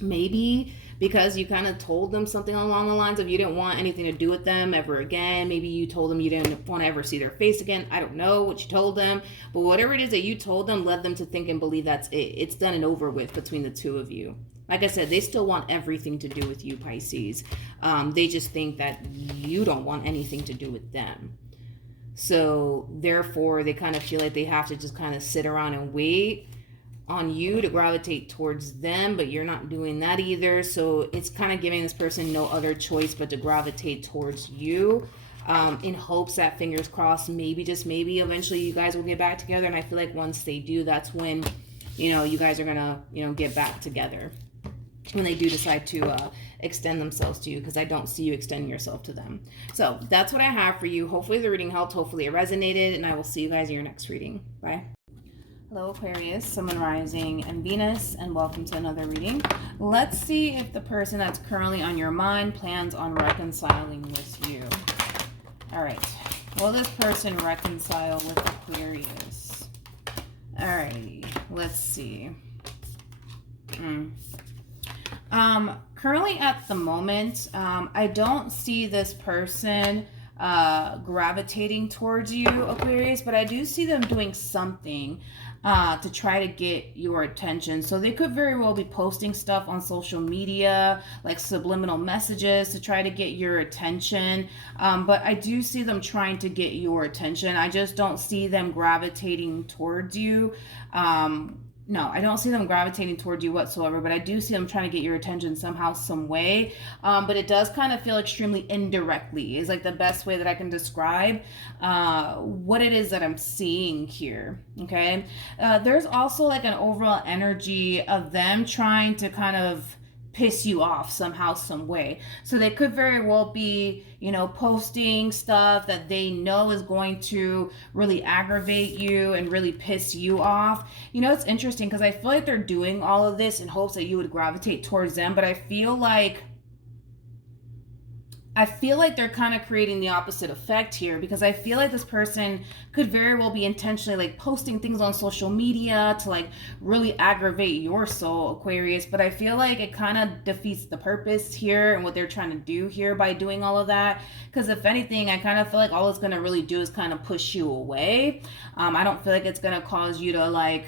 maybe because you kind of told them something along the lines of you didn't want anything to do with them ever again. Maybe you told them you didn't want to ever see their face again. I don't know what you told them. But whatever it is that you told them led them to think and believe that's it. It's done and over with between the two of you. Like I said, they still want everything to do with you, Pisces. They just think that you don't want anything to do with them. So therefore, they kind of feel like they have to just kind of sit around and wait on you to gravitate towards them, but you're not doing that either. So it's kind of giving this person no other choice but to gravitate towards you, in hopes that, fingers crossed, maybe, just maybe, eventually you guys will get back together. And I feel like once they do, that's when, you know, you guys are gonna, you know, get back together, when they do decide to extend themselves to you, because I don't see you extending yourself to them. So that's what I have for you. Hopefully the reading helped. Hopefully it resonated, and I will see you guys in your next reading. Bye. Hello, Aquarius, Sun, Moon, Rising, and Venus, and welcome to another reading. Let's see if the person that's currently on your mind plans on reconciling with you. All right. Will this person reconcile with Aquarius? All righty. Let's see. Currently at the moment, I don't see this person gravitating towards you, Aquarius, but I do see them doing something to try to get your attention. So they could very well be posting stuff on social media, like subliminal messages to try to get your attention. But I do see them trying to get your attention. I just don't see them gravitating towards you. No, I don't see them gravitating towards you whatsoever, but I do see them trying to get your attention somehow, some way. But it does kind of feel extremely indirectly, is like the best way that I can describe what it is that I'm seeing here, okay? There's also like an overall energy of them trying to kind of piss you off somehow, some way. So they could very well be, you know, posting stuff that they know is going to really aggravate you and really piss you off. You know, it's interesting because I feel like they're doing all of this in hopes that you would gravitate towards them, but I feel like I feel like they're kind of creating the opposite effect here, because I feel like this person could very well be intentionally like posting things on social media to like really aggravate your soul, Aquarius. But I feel like it kind of defeats the purpose here and what they're trying to do here by doing all of that. Because if anything, I kind of feel like all it's going to really do is kind of push you away. I don't feel like it's going to cause you to like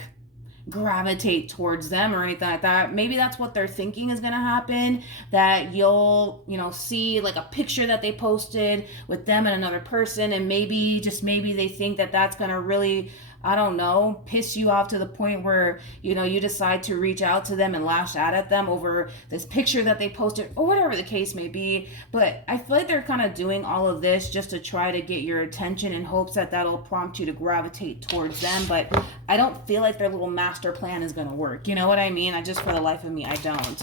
gravitate towards them or anything like that. Maybe that's what they're thinking is going to happen, that you'll, see like a picture that they posted with them and another person, and maybe, just maybe, they think that that's going to really, I don't know, piss you off to the point where, you decide to reach out to them and lash out at them over this picture that they posted, or whatever the case may be. But I feel like they're kind of doing all of this just to try to get your attention in hopes that that'll prompt you to gravitate towards them. But I don't feel like their little master plan is going to work. You know what I mean? For the life of me, I don't.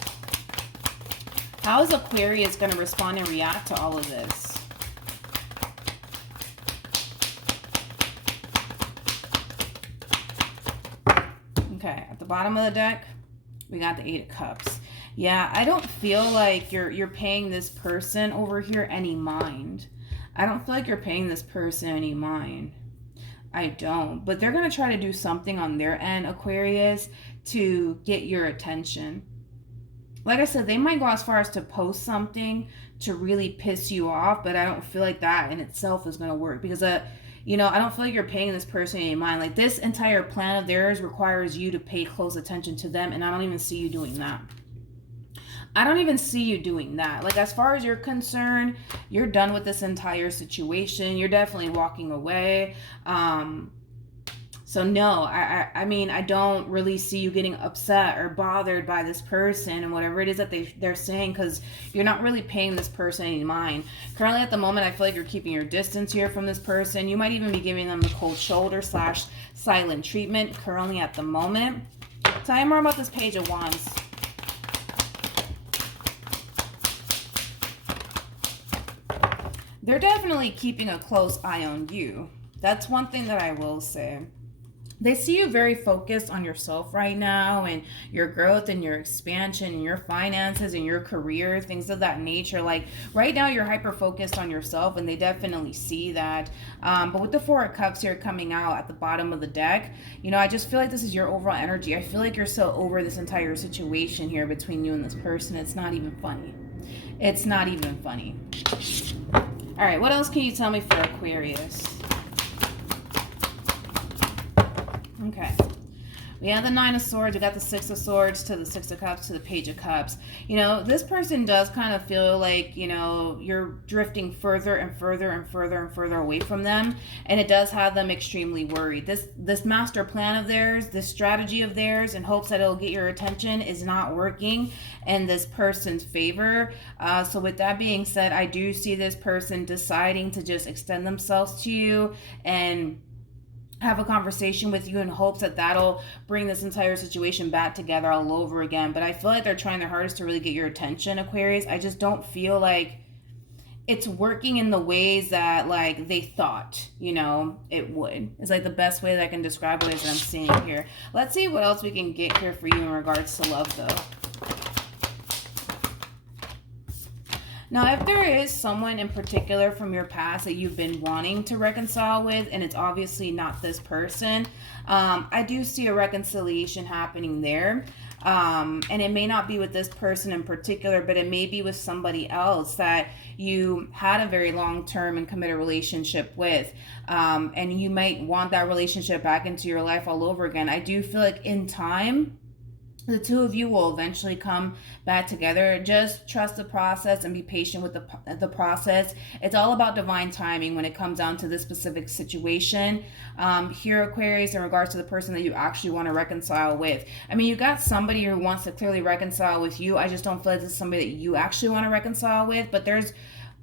How is Aquarius going to respond and react to all of this? Okay, at the bottom of the deck, we got the Eight of Cups. Yeah, I don't feel like you're paying this person over here any mind. I don't feel like you're paying this person any mind. I don't. But they're going to try to do something on their end, Aquarius, to get your attention. Like I said, they might go as far as to post something to really piss you off, but I don't feel like that in itself is going to work, because I don't feel like you're paying this person any mind. Like, this entire plan of theirs requires you to pay close attention to them, and I don't even see you doing that. I don't even see you doing that. Like, as far as you're concerned, you're done with this entire situation. You're definitely walking away. So no, I mean, I don't really see you getting upset or bothered by this person and whatever it is that they're saying, because you're not really paying this person any mind. Currently at the moment, I feel like you're keeping your distance here from this person. You might even be giving them the cold shoulder / silent treatment currently at the moment. Tell me more about this Page of Wands. They're definitely keeping a close eye on you. That's one thing that I will say. They see you very focused on yourself right now, and your growth and your expansion and your finances and your career, things of that nature. Like, right now you're hyper focused on yourself, and they definitely see that. But with the Four of Cups here coming out at the bottom of the deck, I just feel like this is your overall energy. I feel like you're so over this entire situation here between you and this person. It's not even funny. It's not even funny. All right, what else can you tell me for Aquarius? Okay. We have the Nine of Swords. We got the Six of Swords to the Six of Cups to the Page of Cups. This person does kind of feel like, you're drifting further and further and further and further away from them. And it does have them extremely worried. This master plan of theirs, this strategy of theirs in hopes that it'll get your attention is not working in this person's favor. So with that being said, I do see this person deciding to just extend themselves to you and have a conversation with you in hopes that that'll bring this entire situation back together all over again. But I feel like they're trying their hardest to really get your attention, Aquarius. I just don't feel like it's working in the ways that like they thought, it would. It's like the best way that I can describe what it is that I'm seeing here. Let's see what else we can get here for you in regards to love, though. Now, if there is someone in particular from your past that you've been wanting to reconcile with, and it's obviously not this person, I do see a reconciliation happening there. And it may not be with this person in particular, but it may be with somebody else that you had a very long-term and committed relationship with. And you might want that relationship back into your life all over again. I do feel like in time, the two of you will eventually come back together. Just trust the process and be patient with the process. It's all about divine timing when it comes down to this specific situation. Here, Aquarius, in regards to the person that you actually want to reconcile with. I mean, you got somebody who wants to clearly reconcile with you. I just don't feel like this is somebody that you actually want to reconcile with. But there's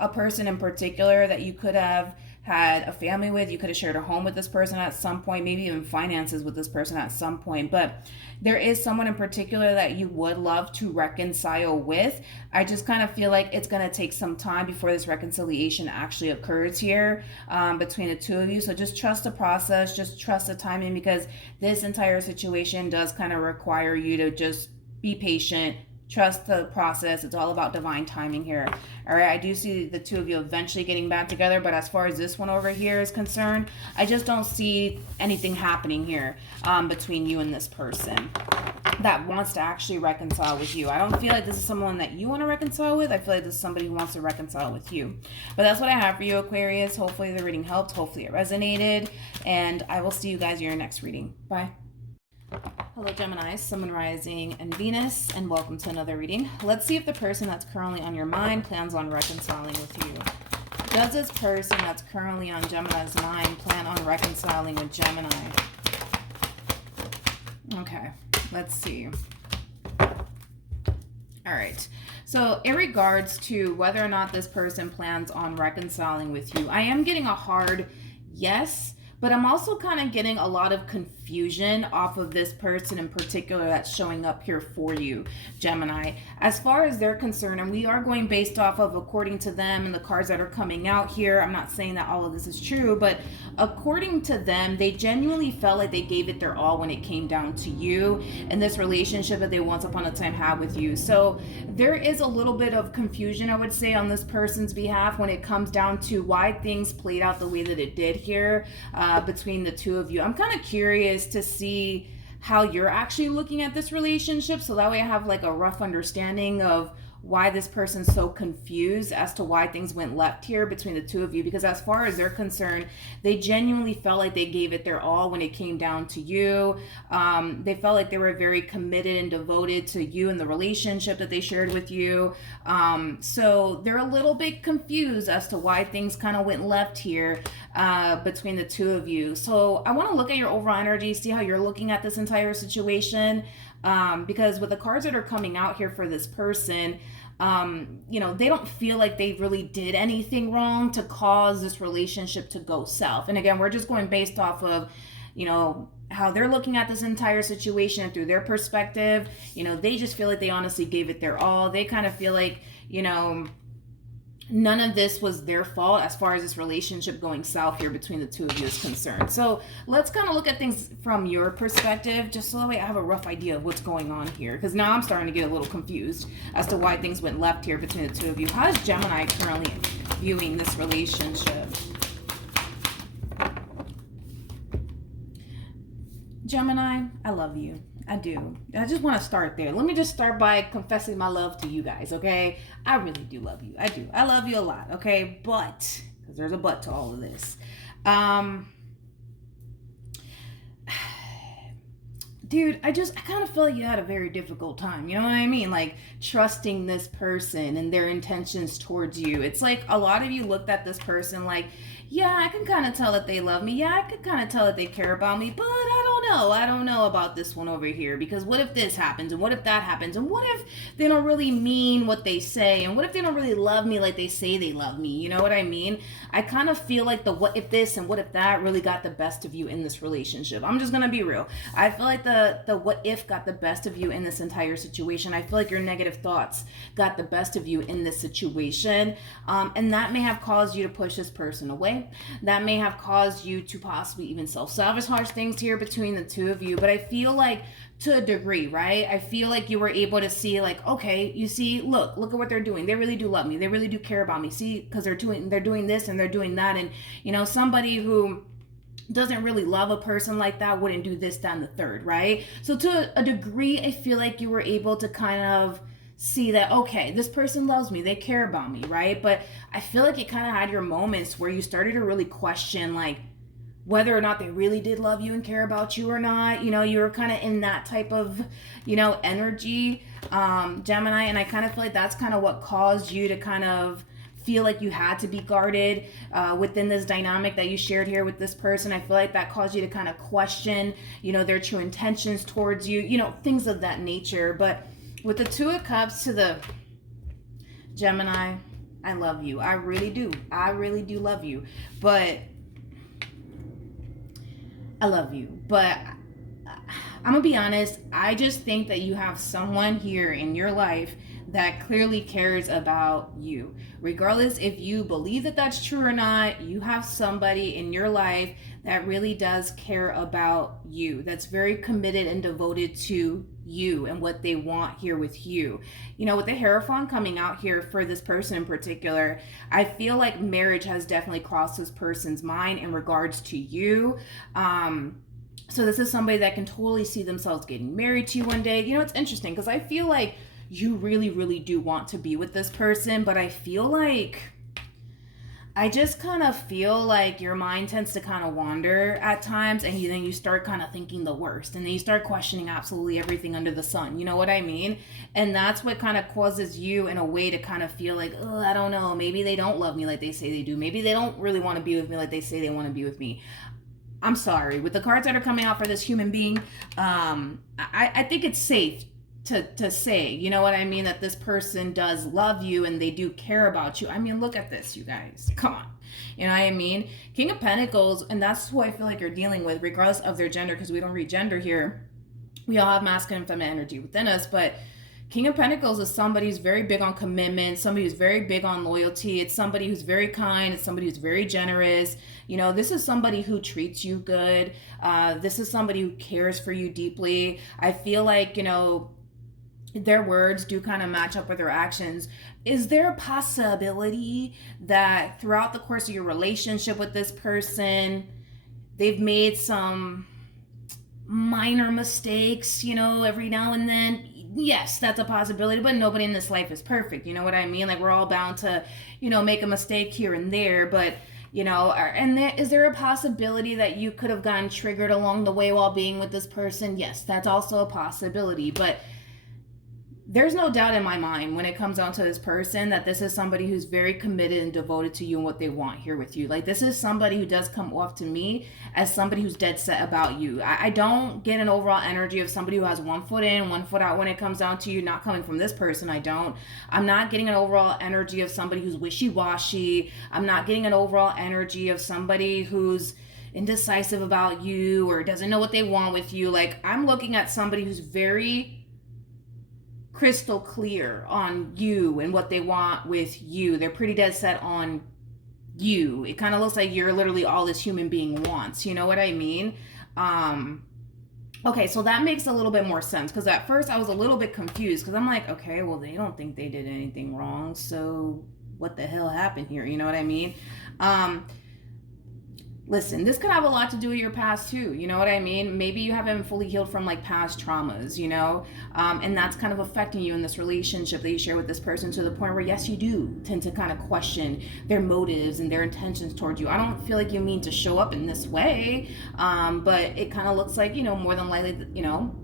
a person in particular that you could have had a family with. You could have shared a home with this person at some point, maybe even finances with this person at some point. But there is someone in particular that you would love to reconcile with. I just kind of feel like it's going to take some time before this reconciliation actually occurs here between the two of you. So just trust the process, just trust the timing, because this entire situation does kind of require you to just be patient, Trust the process. It's all about divine timing here. All right, I do see the two of you eventually getting back together, but as far as this one over here is concerned, I just don't see anything happening here between you and this person that wants to actually reconcile with you. I don't feel like this is someone that you want to reconcile with. I feel like this is somebody who wants to reconcile with you. But that's what I have for you, Aquarius. Hopefully the reading helped. Hopefully it resonated. And I will see you guys in your next reading. Bye. Hello, Gemini, Sun, Moon, Rising, and Venus, and welcome to another reading. Let's see if the person that's currently on your mind plans on reconciling with you. Does this person that's currently on Gemini's mind plan on reconciling with Gemini? Okay, let's see. All right. So in regards to whether or not this person plans on reconciling with you, I am getting a hard yes. But I'm also kind of getting a lot of confusion off of this person in particular that's showing up here for you, Gemini. As far as they're concerned, and we are going based off of according to them and the cards that are coming out here. I'm not saying that all of this is true, but according to them, they genuinely felt like they gave it their all when it came down to you and this relationship that they once upon a time had with you. So there is a little bit of confusion, I would say, on this person's behalf when it comes down to why things played out the way that it did here. Between the two of you. I'm kind of curious to see how you're actually looking at this relationship, so that way I have like a rough understanding of why this person's so confused as to why things went left here between the two of you, because as far as they're concerned, they genuinely felt like they gave it their all when it came down to you. They felt like they were very committed and devoted to you and the relationship that they shared with you. So they're a little bit confused as to why things kind of went left here between the two of you. So I want to look at your overall energy, see how you're looking at this entire situation. Because with the cards that are coming out here for this person, you know, they don't feel like they really did anything wrong to cause this relationship to go south. And again, we're just going based off of, you know, how they're looking at this entire situation through their perspective. You know, they just feel like they honestly gave it their all. They kind of feel like, you know, none of this was their fault as far as this relationship going south here between the two of you is concerned. So let's kind of look at things from your perspective, just so that way I have a rough idea of what's going on here. Because now I'm starting to get a little confused as to why things went left here between the two of you. How is Gemini currently viewing this relationship? Gemini, I love you. I do. I just want to start there. Let me just start by confessing my love to you guys, okay? I really do love you. I do. I love you a lot, okay? But, because there's a but to all of this. Dude, I kind of feel like you had a very difficult time. You know what I mean? Like, trusting this person and their intentions towards you. It's like a lot of you looked at this person like, yeah, I can kind of tell that they love me. Yeah, I can kind of tell that they care about me. But I don't know about this one over here. Because what if this happens? And what if that happens? And what if they don't really mean what they say? And what if they don't really love me like they say they love me? You know what I mean? I kind of feel like the what if this and what if that really got the best of you in this relationship. I'm just going to be real. I feel like the what if got the best of you in this entire situation. I feel like your negative thoughts got the best of you in this situation. And that may have caused you to push this person away. That may have caused you to possibly even self-sabotage things here between the two of you. But I feel like to a degree, right? I feel like you were able to see like, okay, you see, look at what they're doing. They really do love me. They really do care about me. See, because they're doing this and they're doing that. And, you know, somebody who doesn't really love a person like that wouldn't do this, that, and the third, right? So to a degree, I feel like you were able to kind of see that, okay, this person loves me, they care about me, right? But I feel like it kind of had your moments where you started to really question like whether or not they really did love you and care about you or not. You know, you were kind of in that type of, you know, energy, Gemini, and I kind of feel like that's kind of what caused you to kind of feel like you had to be guarded within this dynamic that you shared here with this person. I feel like that caused you to kind of question, you know, their true intentions towards you, you know, things of that nature. But with the Two of Cups to the Gemini, I love you. I really do. I really do love you. But I love you. But I'm gonna be honest, I just think that you have someone here in your life that clearly cares about you. Regardless if you believe that that's true or not, you have somebody in your life that really does care about you, that's very committed and devoted to you and what they want here with you. You know, with the Hierophant coming out here for this person in particular, I feel like marriage has definitely crossed this person's mind in regards to you. So this is somebody that can totally see themselves getting married to you one day. You know, it's interesting because I feel like you really, really do want to be with this person, but I just kind of feel like your mind tends to kind of wander at times, and then you start kind of thinking the worst, and then you start questioning absolutely everything under the sun. You know what I mean? And that's what kind of causes you in a way to kind of feel like, oh, I don't know, maybe they don't love me like they say they do. Maybe they don't really want to be with me like they say they want to be with me. I'm sorry. With the cards that are coming out for this human being, I think it's safe to say, you know what I mean, that this person does love you and they do care about you. I mean, look at this, you guys. Come on. You know what I mean? King of Pentacles, and that's who I feel like you're dealing with, regardless of their gender, because we don't read gender here. We all have masculine and feminine energy within us, but King of Pentacles is somebody who's very big on commitment, somebody who's very big on loyalty. It's somebody who's very kind. It's somebody who's very generous. You know, this is somebody who treats you good. This is somebody who cares for you deeply. I feel like, you know, their words do kind of match up with their actions. Is there a possibility that throughout the course of your relationship with this person, they've made some minor mistakes, you know, every now and then? Yes, that's a possibility, but nobody in this life is perfect. You know what I mean? Like, we're all bound to, you know, make a mistake here and there, but you know, is there a possibility that you could have gotten triggered along the way while being with this person? Yes, that's also a possibility, but there's no doubt in my mind when it comes down to this person that this is somebody who's very committed and devoted to you and what they want here with you. Like, this is somebody who does come off to me as somebody who's dead set about you. I don't get an overall energy of somebody who has 1 foot in, 1 foot out when it comes down to you, not coming from this person. I'm not getting an overall energy of somebody who's wishy-washy. I'm not getting an overall energy of somebody who's indecisive about you or doesn't know what they want with you. Like, I'm looking at somebody who's very crystal clear on you and what they want with you. They're pretty dead set on you. It kind of looks like you're literally all this human being wants. You know what I mean? Okay, so that makes a little bit more sense, because at first I was a little bit confused, because I'm like, okay, well, they don't think they did anything wrong, so what the hell happened here? You know what I mean? Listen, this could have a lot to do with your past too. You know what I mean? Maybe you haven't fully healed from like past traumas, you know? And that's kind of affecting you in this relationship that you share with this person, to the point where, yes, you do tend to kind of question their motives and their intentions towards you. I don't feel like you mean to show up in this way, but it kind of looks like, you know, more than likely, you know,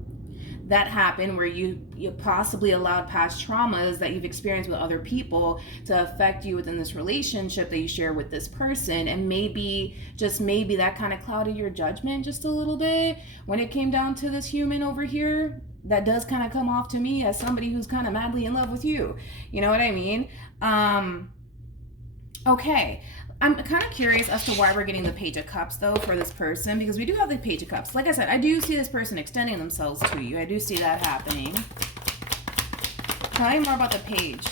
that happened where you possibly allowed past traumas that you've experienced with other people to affect you within this relationship that you share with this person. And maybe, just maybe, that kind of clouded your judgment just a little bit when it came down to this human over here that does kind of come off to me as somebody who's kind of madly in love with you. You know what I mean? Okay. I'm kind of curious as to why we're getting the Page of Cups, though, for this person, because we do have the Page of Cups. Like I said, I do see this person extending themselves to you. I do see that happening. Tell me more about the Page.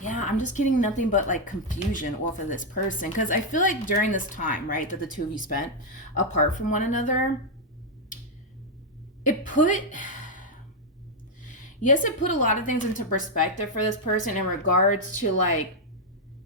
Yeah, I'm just getting nothing but, like, confusion off of this person, because I feel like during this time, right, that the two of you spent apart from one another, it put a lot of things into perspective for this person in regards to, like,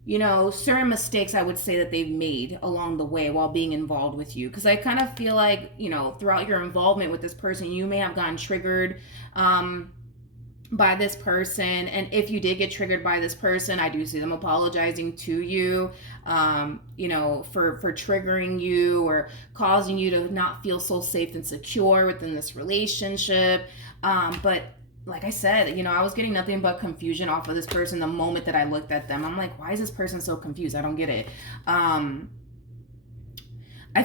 you know, certain mistakes I would say that they've made along the way while being involved with you. Because I kind of feel like, you know, throughout your involvement with this person, you may have gotten triggered by this person. And if you did get triggered by this person, I do see them apologizing to you, you know, for triggering you or causing you to not feel so safe and secure within this relationship. But like I said, you know, I was getting nothing but confusion off of this person the moment that I looked at them. I'm like, why is this person so confused? I don't get it. I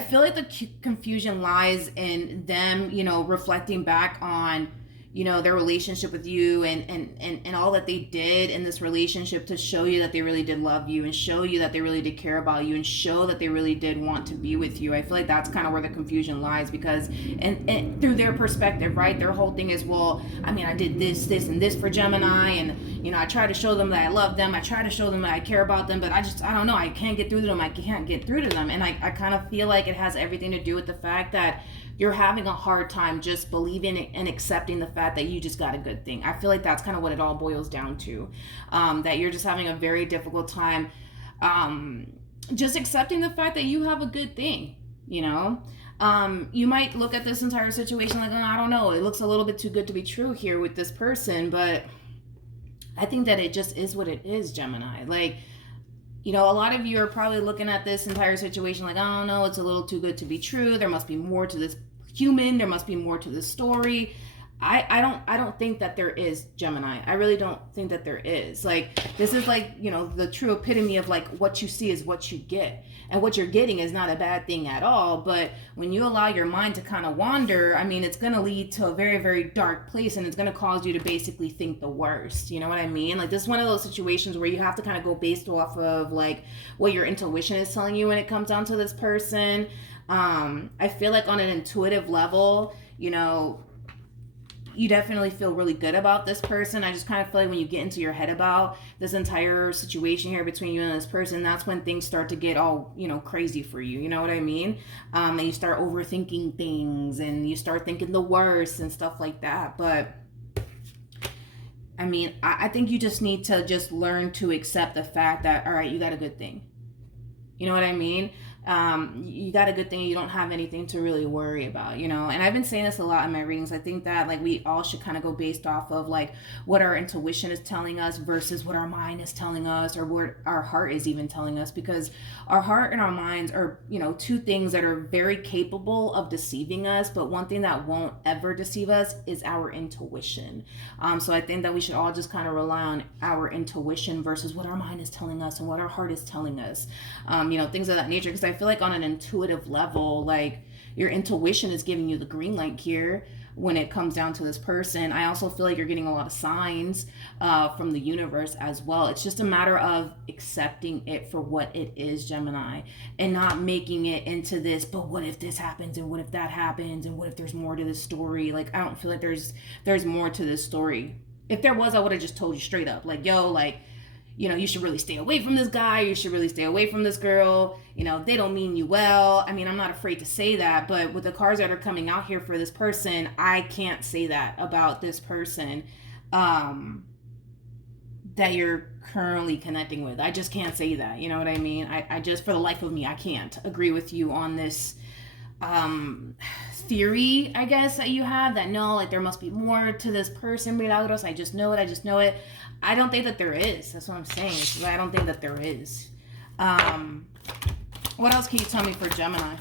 feel like the confusion lies in them, you know, reflecting back on, you know, their relationship with you and all that they did in this relationship to show you that they really did love you and show you that they really did care about you and show that they really did want to be with you. I feel like that's kind of where the confusion lies, because and through their perspective, right, their whole thing is, well, I mean, I did this and this for Gemini, and you know, I try to show them that I love them, I try to show them that I care about them, but I don't know, I can't get through to them, I can't get through to them. And I kind of feel like it has everything to do with the fact that you're having a hard time just believing and accepting the fact that you just got a good thing. I feel like that's kind of what it all boils down to. That you're just having a very difficult time just accepting the fact that you have a good thing, you know? You might look at this entire situation like, oh, I don't know, it looks a little bit too good to be true here with this person, but I think that it just is what it is, Gemini. Like, you know, a lot of you are probably looking at this entire situation like, I don't know, it's a little too good to be true. There must be more to this human. There must be more to this story. I don't think that there is, Gemini. I really don't think that there is. Like, this is like, you know, the true epitome of like, what you see is what you get. And what you're getting is not a bad thing at all. But when you allow your mind to kind of wander, I mean, it's going to lead to a very, very dark place, and it's going to cause you to basically think the worst. You know what I mean? Like, this is one of those situations where you have to kind of go based off of like what your intuition is telling you when it comes down to this person. I feel like on an intuitive level, you know, you definitely feel really good about this person. I just kind of feel like when you get into your head about this entire situation here between you and this person, that's when things start to get all, you know, crazy for you. You know what I mean? And you start overthinking things and you start thinking the worst and stuff like that. But I mean, I think you just need to just learn to accept the fact that, all right, you got a good thing. You know what I mean? You got a good thing. You don't have anything to really worry about, you know? And I've been saying this a lot in my readings. I think that like we all should kind of go based off of like what our intuition is telling us versus what our mind is telling us, or what our heart is even telling us, because our heart and our minds are, you know, two things that are very capable of deceiving us. But one thing that won't ever deceive us is our intuition. So I think that we should all just kind of rely on our intuition versus what our mind is telling us and what our heart is telling us, you know, things of that nature. Because I feel like on an intuitive level, like your intuition is giving you the green light here when it comes down to this person. I also feel like you're getting a lot of signs from the universe as well. It's just a matter of accepting it for what it is, Gemini, and not making it into this, but what if this happens, and what if that happens, and what if there's more to this story? Like, I don't feel like there's more to this story. If there was, I would have just told you straight up, like, yo, like, you know, you should really stay away from this guy. You should really stay away from this girl. You know, they don't mean you well. I mean, I'm not afraid to say that, but with the cards that are coming out here for this person, I can't say that about this person that you're currently connecting with. I just can't say that. You know what I mean? I just, for the life of me, I can't agree with you on this theory, I guess, that you have, that no, like there must be more to this person, Milagros. I just know it. I don't think that there is. That's what I'm saying. I don't think that there is. What else can you tell me for Gemini?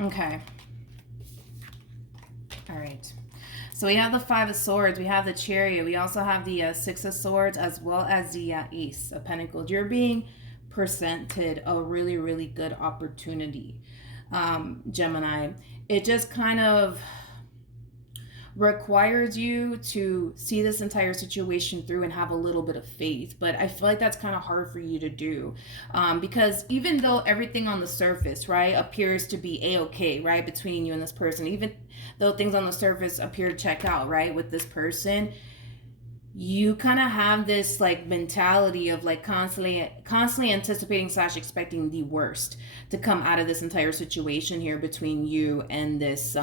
Okay. All right. So we have the Five of Swords. We have the Chariot. We also have the Six of Swords, as well as the Ace of Pentacles. You're being presented a really, really good opportunity, Gemini. It just kind of requires you to see this entire situation through and have a little bit of faith. But I feel like that's kind of hard for you to do, because even though everything on the surface, right, appears to be a-okay, right, between you and this person, even though things on the surface appear to check out, right, with this person, you kind of have this like mentality of like constantly anticipating / expecting the worst to come out of this entire situation here between you and this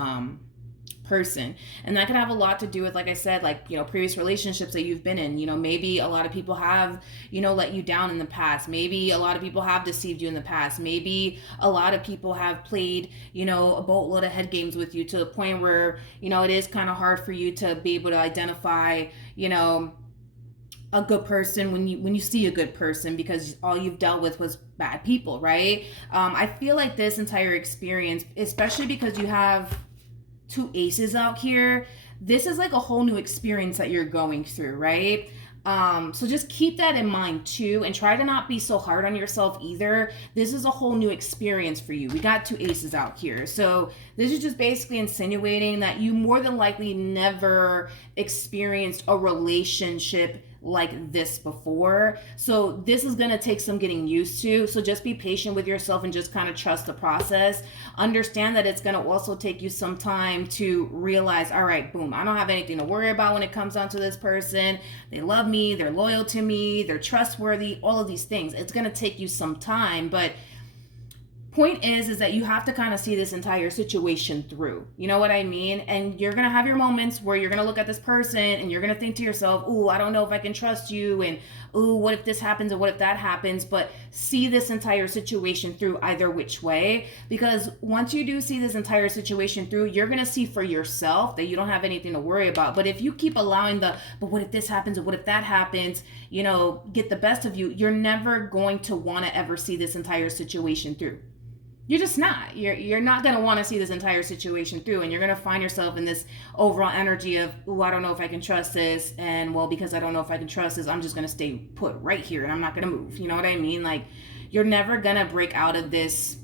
person. And that could have a lot to do with, like I said, like, you know, previous relationships that you've been in. You know, maybe a lot of people have, you know, let you down in the past. Maybe a lot of people have deceived you in the past. Maybe a lot of people have played, you know, a boatload of head games with you to the point where, you know, it is kind of hard for you to be able to identify, you know, a good person when you see a good person, because all you've dealt with was bad people, right? I feel like this entire experience, especially because you have two aces out here, this is like a whole new experience that you're going through, right? So just keep that in mind too, and try to not be so hard on yourself either. This is a whole new experience for you. We got 2 aces out here. So this is just basically insinuating that you more than likely never experienced a relationship like this before. So this is going to take some getting used to. So just be patient with yourself and just kind of trust the process. Understand that it's going to also take you some time to realize, all right, boom, I don't have anything to worry about when it comes down to this person. They love me, they're loyal to me, they're trustworthy, all of these things. It's going to take you some time, but point is that you have to kind of see this entire situation through. You know what I mean? And you're going to have your moments where you're going to look at this person and you're going to think to yourself, ooh, I don't know if I can trust you. And ooh, what if this happens and what if that happens? But see this entire situation through either which way. Because once you do see this entire situation through, you're going to see for yourself that you don't have anything to worry about. But if you keep allowing but what if this happens and what if that happens, get the best of you, you're never going to want to ever see this entire situation through. You're just not. You're not going to want to see this entire situation through, and you're going to find yourself in this overall energy of, ooh, I don't know if I can trust this, and well, because I don't know if I can trust this, I'm just going to stay put right here, and I'm not going to move. You know what I mean? Like, you're never going to break out of this.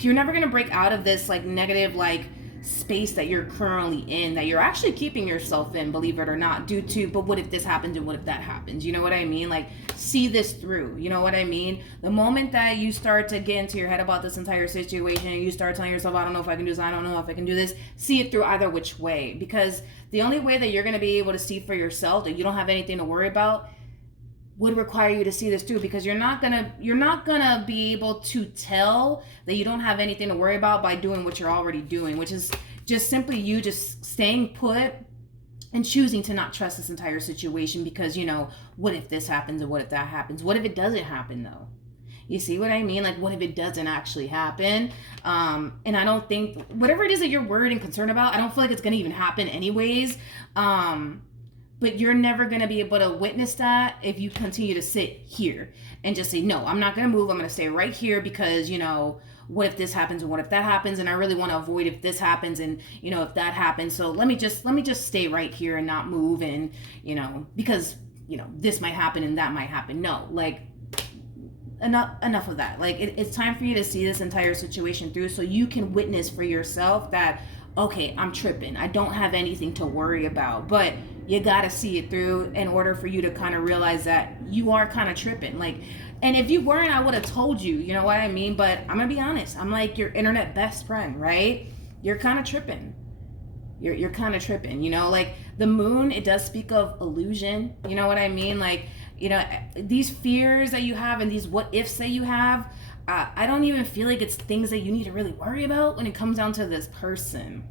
You're never going to break out of this, like, negative, like, space that you're currently in, that you're actually keeping yourself in, believe it or not, due to, but what if this happens and what if that happens? You know what I mean? Like, see this through. You know what I mean? The moment that you start to get into your head about this entire situation and you start telling yourself, I don't know if I can do this, I don't know if I can do this, see it through either which way. Because the only way that you're going to be able to see for yourself that you don't have anything to worry about would require you to see this through, because you're not gonna be able to tell that you don't have anything to worry about by doing what you're already doing, which is just simply you just staying put and choosing to not trust this entire situation. Because what if this happens and what if that happens? What if it doesn't happen though? You see what I mean? Like, what if it doesn't actually happen? And I don't think, whatever it is that you're worried and concerned about, I don't feel like it's gonna even happen anyways. But you're never going to be able to witness that if you continue to sit here and just say, no, I'm not going to move. I'm going to stay right here because, what if this happens and what if that happens? And I really want to avoid if this happens and, if that happens. So let me just stay right here and not move. And, because, this might happen and that might happen. No, like, enough of that. Like, it's time for you to see this entire situation through so you can witness for yourself that, okay, I'm tripping. I don't have anything to worry about. But you got to see it through in order for you to kind of realize that you are kind of tripping. Like, and if you weren't, I would have told you, you know what I mean? But I'm going to be honest. I'm like your internet best friend, right? You're kind of tripping. You're kind of tripping, like the moon, it does speak of illusion. You know what I mean? Like, these fears that you have and these what ifs that you have, I don't even feel like it's things that you need to really worry about when it comes down to this person.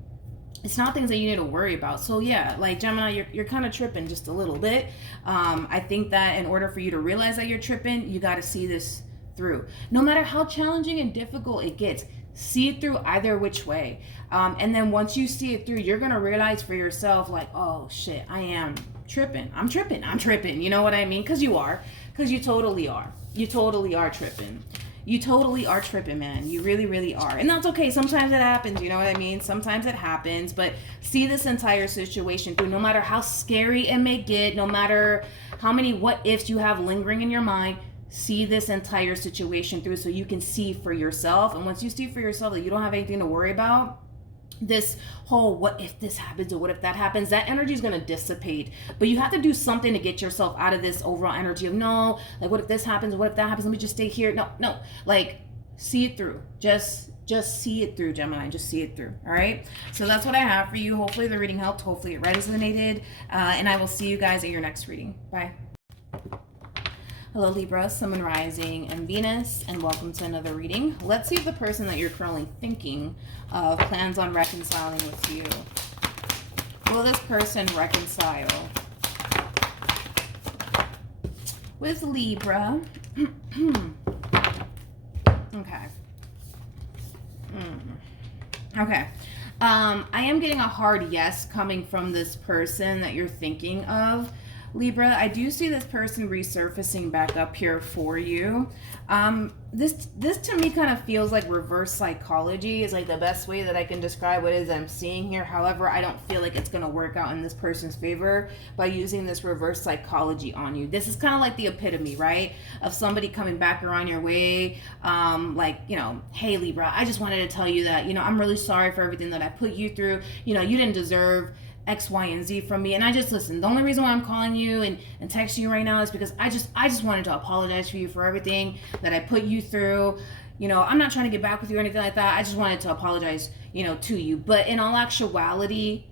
It's not things that you need to worry about. So yeah, like Gemini, you're kind of tripping just a little bit. I think that in order for you to realize that you're tripping, you got to see this through. No matter how challenging and difficult it gets, see it through either which way. And then once you see it through, you're going to realize for yourself, like, oh shit, I am tripping. I'm tripping. You know what I mean? Because you are. Because you totally are. You totally are tripping. You totally are tripping, man. You really, really are. And that's okay. Sometimes it happens. You know what I mean? Sometimes it happens. But see this entire situation through. No matter how scary it may get, no matter how many what ifs you have lingering in your mind, see this entire situation through so you can see for yourself. And once you see for yourself that you don't have anything to worry about, this whole what if this happens or what if that happens, that energy is going to dissipate. But you have to do something to get yourself out of this overall energy of, no, like, what if this happens, what if that happens, let me just stay here. No, like, see it through. Just see it through, Gemini. Just see it through. All right, so that's what I have for you. Hopefully the reading helped. Hopefully it resonated, and I will see you guys at your next reading. Bye. Hello Libra, Sun, Moon, Rising, and Venus, and welcome to another reading. Let's see if the person that you're currently thinking of plans on reconciling with you. Will this person reconcile with Libra? Okay. Okay. I am getting a hard yes coming from this person that you're thinking of. Libra, I do see this person resurfacing back up here for you. this to me kind of feels like reverse psychology is like the best way that I can describe what it is I'm seeing here. However, I don't feel like it's going to work out in this person's favor by using this reverse psychology on you. This is kind of like the epitome, right, of somebody coming back around your way, like, you know, hey Libra, I just wanted to tell you that, you know, I'm really sorry for everything that I put you through. You know, you didn't deserve X, Y, and Z from me. And I just, listen, the only reason why I'm calling you and texting you right now is because I just wanted to apologize for you for everything that I put you through. You know, I'm not trying to get back with you or anything like that. I just wanted to apologize, you know, to you. But in all actuality,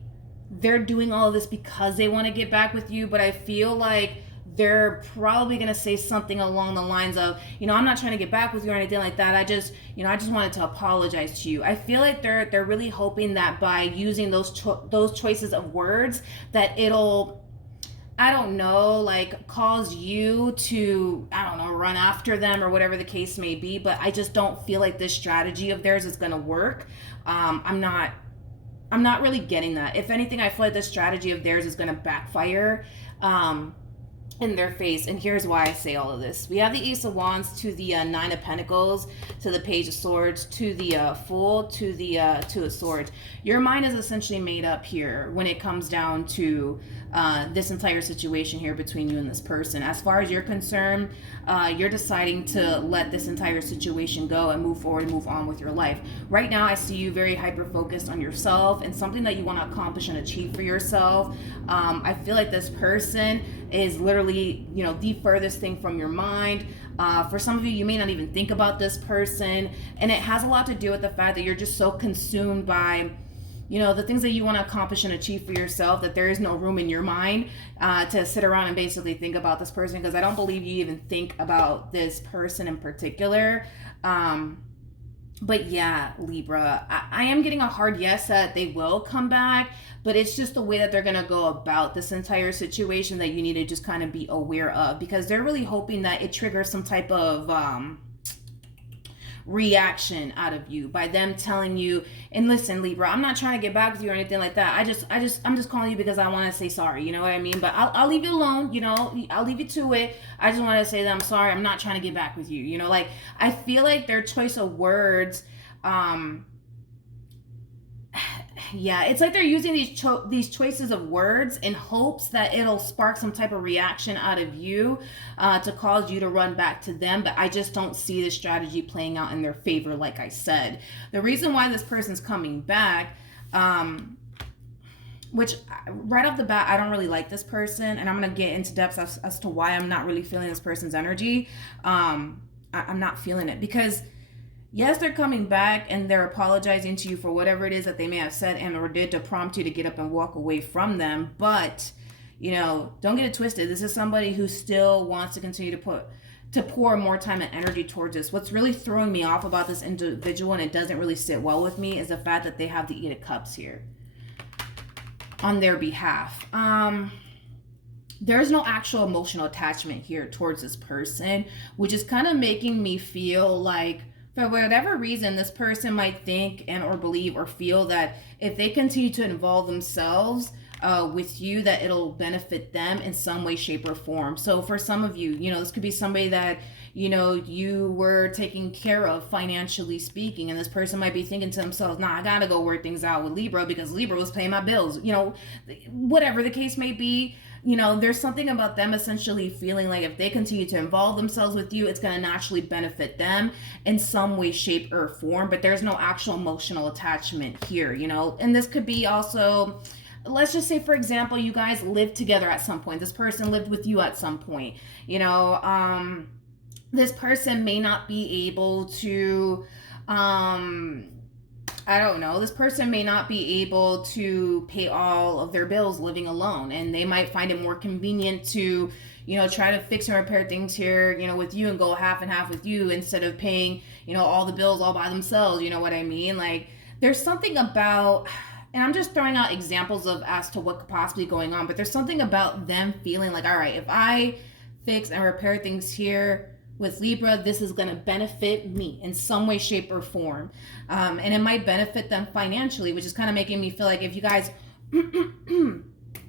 they're doing all of this because they want to get back with you. But I feel like they're probably going to say something along the lines of, you know, I'm not trying to get back with you or anything like that. I just wanted to apologize to you. I feel like they're really hoping that by using those choices of words that it'll, I don't know, like cause you to, I don't know, run after them or whatever the case may be. But I just don't feel like this strategy of theirs is going to work. I'm not really getting that. If anything, I feel like this strategy of theirs is going to backfire in their face. And here's why I say all of this. We have the Ace of Wands to the Nine of Pentacles, to the Page of Swords, to the Fool, to the Two of Swords. Your mind is essentially made up here when it comes down to this entire situation here between you and this person. As far as you're concerned, you're deciding to let this entire situation go and move forward and move on with your life. Right now, I see you very hyper-focused on yourself and something that you want to accomplish and achieve for yourself. I feel like this person is literally, you know, the furthest thing from your mind. For some of you, you may not even think about this person. And it has a lot to do with the fact that you're just so consumed by, you know, the things that you want to accomplish and achieve for yourself that there is no room in your mind to sit around and basically think about this person, because I don't believe you even think about this person in particular. But yeah, Libra, I am getting a hard yes that they will come back, but it's just the way that they're going to go about this entire situation that you need to just kind of be aware of, because they're really hoping that it triggers some type of reaction out of you by them telling you, and listen, Libra, I'm not trying to get back with you or anything like that. I'm just calling you because I want to say sorry. You know what I mean? But I'll leave you alone. You know, I'll leave you to it. I just want to say that I'm sorry. I'm not trying to get back with you. You know, like I feel like their choice of words, yeah, it's like they're using these choices of words in hopes that it'll spark some type of reaction out of you to cause you to run back to them. But I just don't see this strategy playing out in their favor. Like I said, the reason why this person's coming back, which right off the bat, I don't really like this person, and I'm going to get into depth as to why I'm not really feeling this person's energy. I'm not feeling it because yes, they're coming back and they're apologizing to you for whatever it is that they may have said and or did to prompt you to get up and walk away from them. But, you know, don't get it twisted. This is somebody who still wants to continue to pour more time and energy towards this. What's really throwing me off about this individual, and it doesn't really sit well with me, is the fact that they have the Eight of Cups here on their behalf. There's no actual emotional attachment here towards this person, which is kind of making me feel like, for whatever reason, this person might think and or believe or feel that if they continue to involve themselves with you, that it'll benefit them in some way, shape, or form. So for some of you, you know, this could be somebody that, you know, you were taking care of financially speaking, and this person might be thinking to themselves, nah, I gotta go work things out with Libra because Libra was paying my bills. You know, whatever the case may be, you know, there's something about them essentially feeling like if they continue to involve themselves with you, it's going to naturally benefit them in some way, shape, or form. But there's no actual emotional attachment here, you know. And this could be also, let's just say, for example, you guys lived together at some point. This person lived with you at some point, you know. This person may not be able to, I don't know, this person may not be able to pay all of their bills living alone, and they might find it more convenient to, you know, try to fix and repair things here, you know, with you and go half and half with you instead of paying, you know, all the bills all by themselves. You know what I mean? Like, there's something about, and I'm just throwing out examples of as to what could possibly going on, but there's something about them feeling like, all right, if I fix and repair things here with Libra, this is going to benefit me in some way, shape, or form. And it might benefit them financially, which is kind of making me feel like if you guys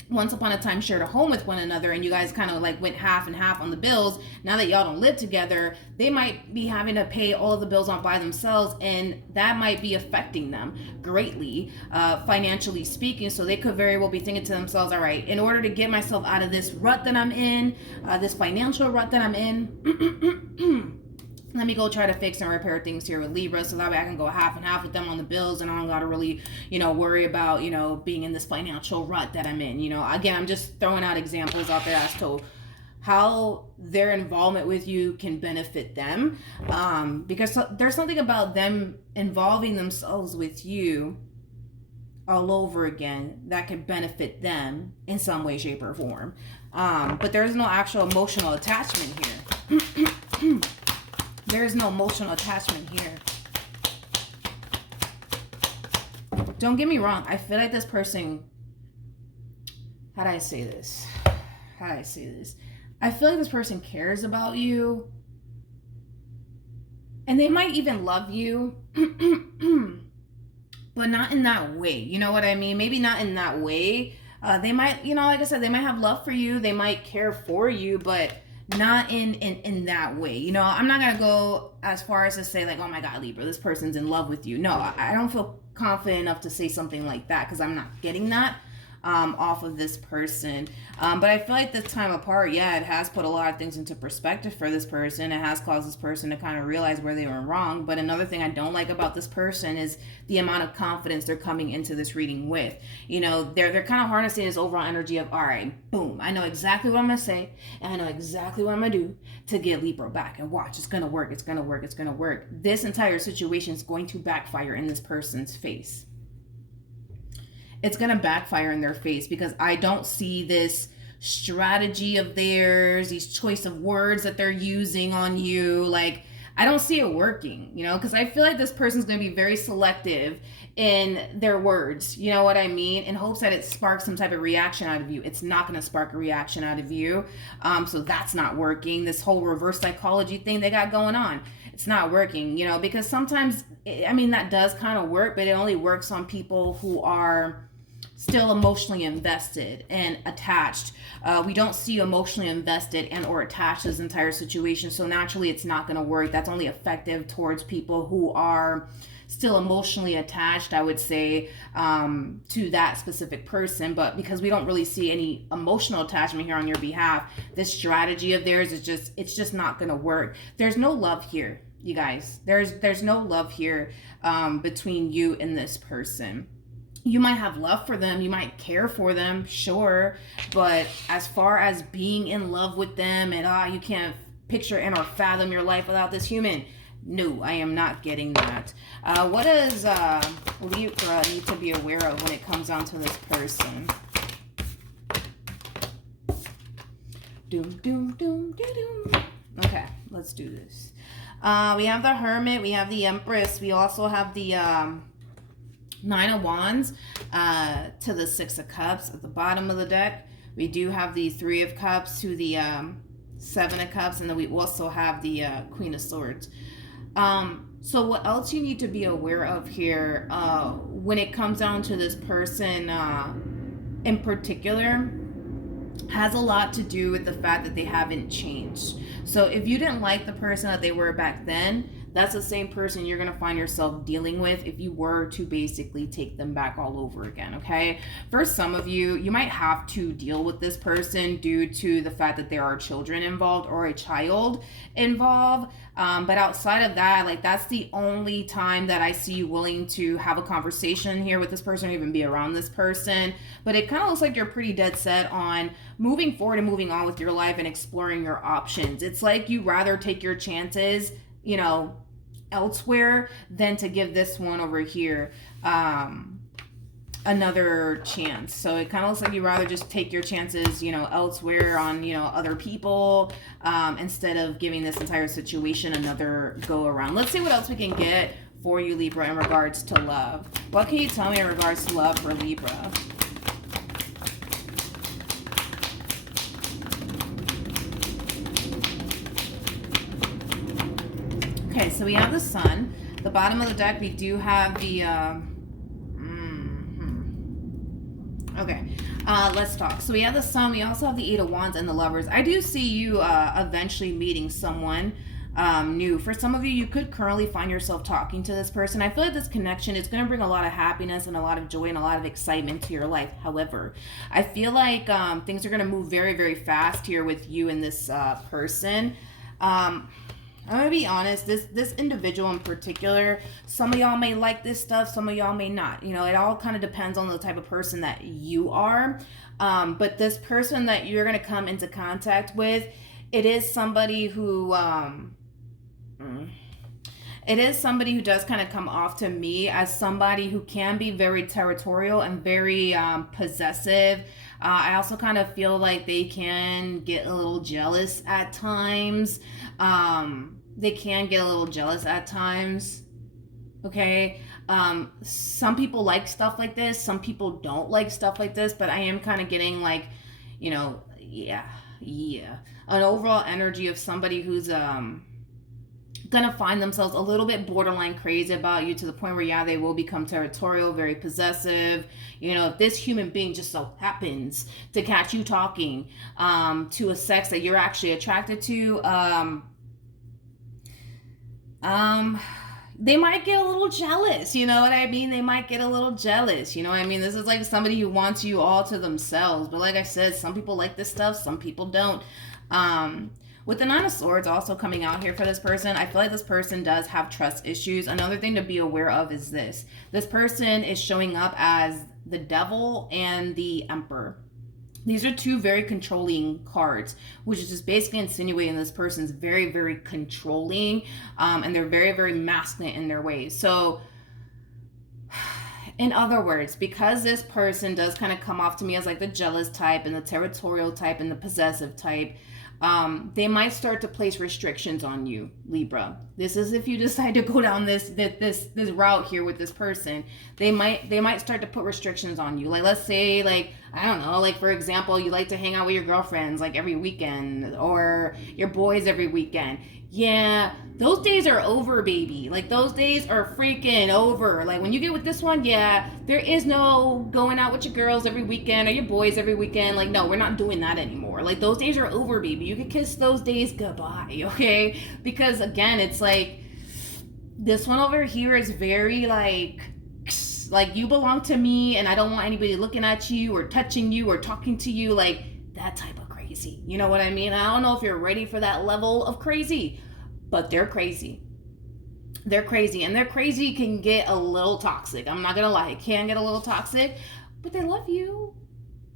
once upon a time shared a home with one another, and you guys kind of like went half and half on the bills. Now that y'all don't live together, they might be having to pay all of the bills on by themselves, and that might be affecting them greatly, financially speaking. So they could very well be thinking to themselves, all right, in order to get myself out of this rut that I'm in, this financial rut that I'm in, let me go try to fix and repair things here with Libra, so that way I can go half and half with them on the bills, and I don't got to really, worry about, being in this financial rut that I'm in. Again, I'm just throwing out examples out there as to how their involvement with you can benefit them, because there's something about them involving themselves with you all over again that could benefit them in some way, shape, or form. But there's no actual emotional attachment here. There's no emotional attachment here. Don't get me wrong. I feel like this person... How do I say this? I feel like this person cares about you. And they might even love you. But not in that way. You know what I mean? Maybe not in that way. They might, like I said, they might have love for you. They might care for you, but... not in that way. I'm not gonna go as far as to say like, oh my God, Libra, this person's in love with you. No, I don't feel confident enough to say something like that, because I'm not getting that off of this person. But I feel like this time apart, yeah, it has put a lot of things into perspective for this person. It has caused this person to kind of realize where they were wrong. But another thing I don't like about this person is the amount of confidence they're coming into this reading with. They're kind of harnessing this overall energy of, all right, boom, I know exactly what I'm gonna say, and I know exactly what I'm gonna do to get Libra back, and watch, it's gonna work, it's gonna work, it's gonna work. This entire situation is going to backfire in this person's face. It's going to backfire in their face, because I don't see this strategy of theirs, these choice of words that they're using on you. Like, I don't see it working, because I feel like this person's going to be very selective in their words, you know what I mean, in hopes that it sparks some type of reaction out of you. It's not going to spark a reaction out of you. So that's not working. This whole reverse psychology thing they got going on, it's not working, because sometimes, that does kind of work, but it only works on people who are still emotionally invested and attached. We don't see emotionally invested and or attached to this entire situation, so naturally it's not going to work. That's only effective towards people who are still emotionally attached, I would say, to that specific person. But because we don't really see any emotional attachment here on your behalf, this strategy of theirs is just not going to work. There's no love here, you guys. There's no love here between you and this person. You might have love for them, you might care for them, sure, but as far as being in love with them and you can't picture and or fathom your life without this human, no, I am not getting that. What does Libra need to be aware of when it comes down to this person? Doom, doom, doom, doom, doom. Okay, let's do this. We have the Hermit, we have the Empress, we also have the Nine of Wands to the Six of Cups at the bottom of the deck. We do have the Three of Cups to the Seven of Cups, and then we also have the Queen of Swords. So what else you need to be aware of here when it comes down to this person in particular has a lot to do with the fact that they haven't changed. So if you didn't like the person that they were back then, that's the same person you're going to find yourself dealing with if you were to basically take them back all over again, okay? For some of you, you might have to deal with this person due to the fact that there are children involved or a child involved. But outside of that, like, that's the only time that I see you willing to have a conversation here with this person or even be around this person. But it kind of looks like you're pretty dead set on moving forward and moving on with your life and exploring your options. It's like you rather take your chances, elsewhere than to give this one over here another chance. So it kind of looks like you rather just take your chances, elsewhere on, other people, instead of giving this entire situation another go around. Let's see what else we can get for you, Libra, in regards to love. What can you tell me in regards to love for Libra? Okay, so we have the Sun. The bottom of the deck, we do have the... Okay. Let's talk. So we have the Sun, we also have the Eight of Wands and the Lovers. I do see you eventually meeting someone new. For some of you, you could currently find yourself talking to this person. I feel like this connection is going to bring a lot of happiness and a lot of joy and a lot of excitement to your life. However, I feel like things are going to move very, very fast here with you and this person. I'm gonna be honest, this individual in particular, some of y'all may like this stuff, some of y'all may not. You know, it all kind of depends on the type of person that you are. But this person that you're gonna come into contact with, it is somebody who does kind of come off to me as somebody who can be very territorial and very possessive. I also kind of feel like they can get a little jealous at times. Okay. Some people like stuff like this. Some people don't like stuff like this, but I am kind of getting like, you know, yeah. An overall energy of somebody who's, gonna find themselves a little bit borderline crazy about you, to the point where, yeah, they will become territorial, very possessive. You know, if this human being just so happens to catch you talking to a sex that you're actually attracted to, they might get a little jealous, you know what I mean? They might get a little jealous, you know what I mean? This is like somebody who wants you all to themselves. But like I said, some people like this stuff, some people don't. With the Nine of Swords also coming out here for this person, I feel like this person does have trust issues. Another thing to be aware of is this. This person is showing up as the Devil and the Emperor. These are two very controlling cards, which is just basically insinuating this person's very, very controlling, and they're very, very masculine in their ways. So, in other words, because this person does kind of come off to me as like the jealous type and the territorial type and the possessive type, they might start to place restrictions on you, Libra. This is if you decide to go down this route here with this person. They might start to put restrictions on you. Like, let's say, like, I don't know, like, for example, you like to hang out with your girlfriends like every weekend, or your boys every weekend. Yeah, those days are over, baby. Like, those days are freaking over. Like, when you get with this one, yeah, there is no going out with your girls every weekend or your boys every weekend. Like, no, we're not doing that anymore. Like, those days are over, baby. You can kiss those days goodbye, okay? Because, again, it's like, this one over here is very, like, you belong to me, and I don't want anybody looking at you or touching you or talking to you, like, that type of crazy. You know what I mean? I don't know if you're ready for that level of crazy, but they're crazy. They're crazy, and their crazy can get a little toxic. I'm not gonna lie, it can get a little toxic, but they love you.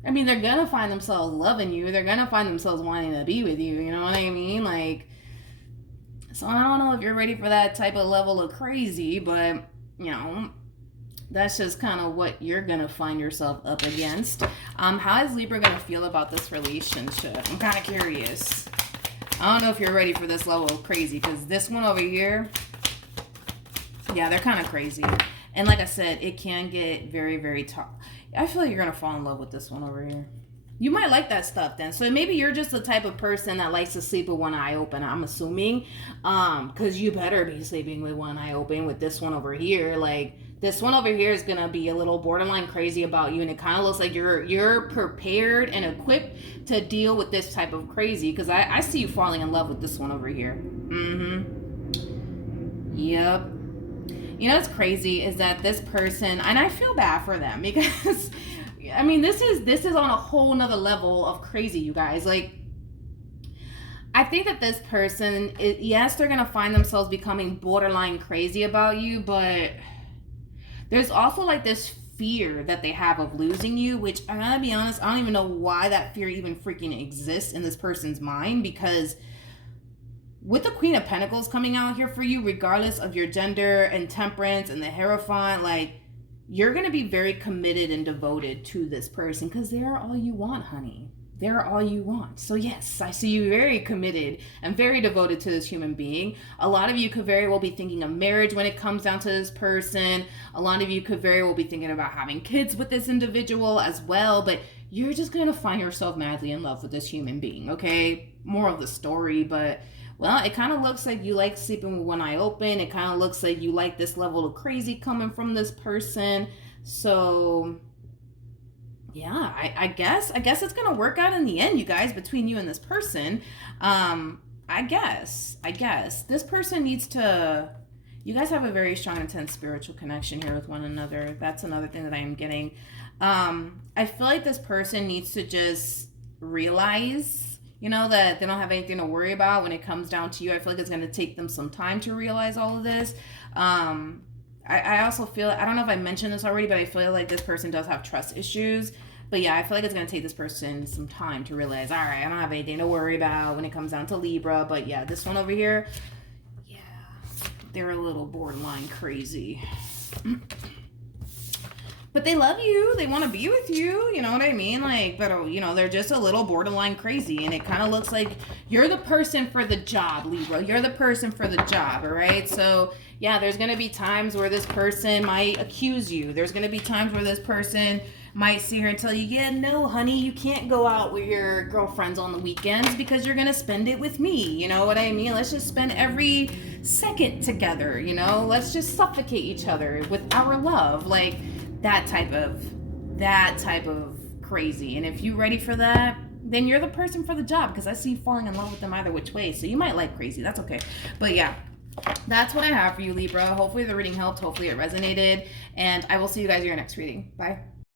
I mean, they're gonna find themselves loving you. They're gonna find themselves wanting to be with you. You know what I mean? Like, so I don't know if you're ready for that type of level of crazy, but, you know, that's just kind of what you're going to find yourself up against. How is Libra going to feel about this relationship? I'm kind of curious. I don't know if you're ready for this level of crazy, because this one over here, yeah, they're kind of crazy. And like I said, it can get very, very tough. I feel like you're going to fall in love with this one over here. You might like that stuff then. So maybe you're just the type of person that likes to sleep with one eye open, I'm assuming. Because you better be sleeping with one eye open with this one over here. Like, this one over here is going to be a little borderline crazy about you. And it kind of looks like you're prepared and equipped to deal with this type of crazy. Because I see you falling in love with this one over here. Yep. You know what's crazy is that this person, and I feel bad for them, because I mean, this is on a whole nother level of crazy, you guys. Like, I think that this person, yes, they're going to find themselves becoming borderline crazy about you, but there's also like this fear that they have of losing you, which, I gotta be honest, I don't even know why that fear even freaking exists in this person's mind, because with the Queen of Pentacles coming out here for you, regardless of your gender and temperance and the Hierophant, like, you're going to be very committed and devoted to this person, because they're all you want, honey. They're all you want. So yes, I see you very committed and very devoted to this human being. A lot of you could very well be thinking of marriage when it comes down to this person. A lot of you could very well be thinking about having kids with this individual as well. But you're just going to find yourself madly in love with this human being, okay? More of the story, but, well, it kind of looks like you like sleeping with one eye open. It kind of looks like you like this level of crazy coming from this person. So Yeah, I guess it's gonna work out in the end, you guys, between you and this person. I guess this person needs to. You guys have a very strong, intense spiritual connection here with one another. That's another thing that I am getting. I feel like this person needs to just realize, that they don't have anything to worry about when it comes down to you. I feel like it's going to take them some time to realize all of this. I also feel, I don't know if I mentioned this already, but I feel like this person does have trust issues. But yeah, I feel like it's going to take this person some time to realize, all right, I don't have anything to worry about when it comes down to Libra. But yeah, this one over here, yeah, they're a little borderline crazy. But they love you. They want to be with you. You know what I mean? Like, but, they're just a little borderline crazy. And it kind of looks like you're the person for the job, Libra. You're the person for the job, all right? So, yeah, there's going to be times where this person might accuse you. There's going to be times where this person might sit here and tell you, yeah, no, honey, you can't go out with your girlfriends on the weekends because you're going to spend it with me. You know what I mean? Let's just spend every second together, Let's just suffocate each other with our love. Like, that type of crazy. And if you're ready for that, then you're the person for the job, because I see you falling in love with them either which way. So you might like crazy. That's okay. But yeah, that's what I have for you, Libra. Hopefully the reading helped. Hopefully it resonated. And I will see you guys in your next reading. Bye.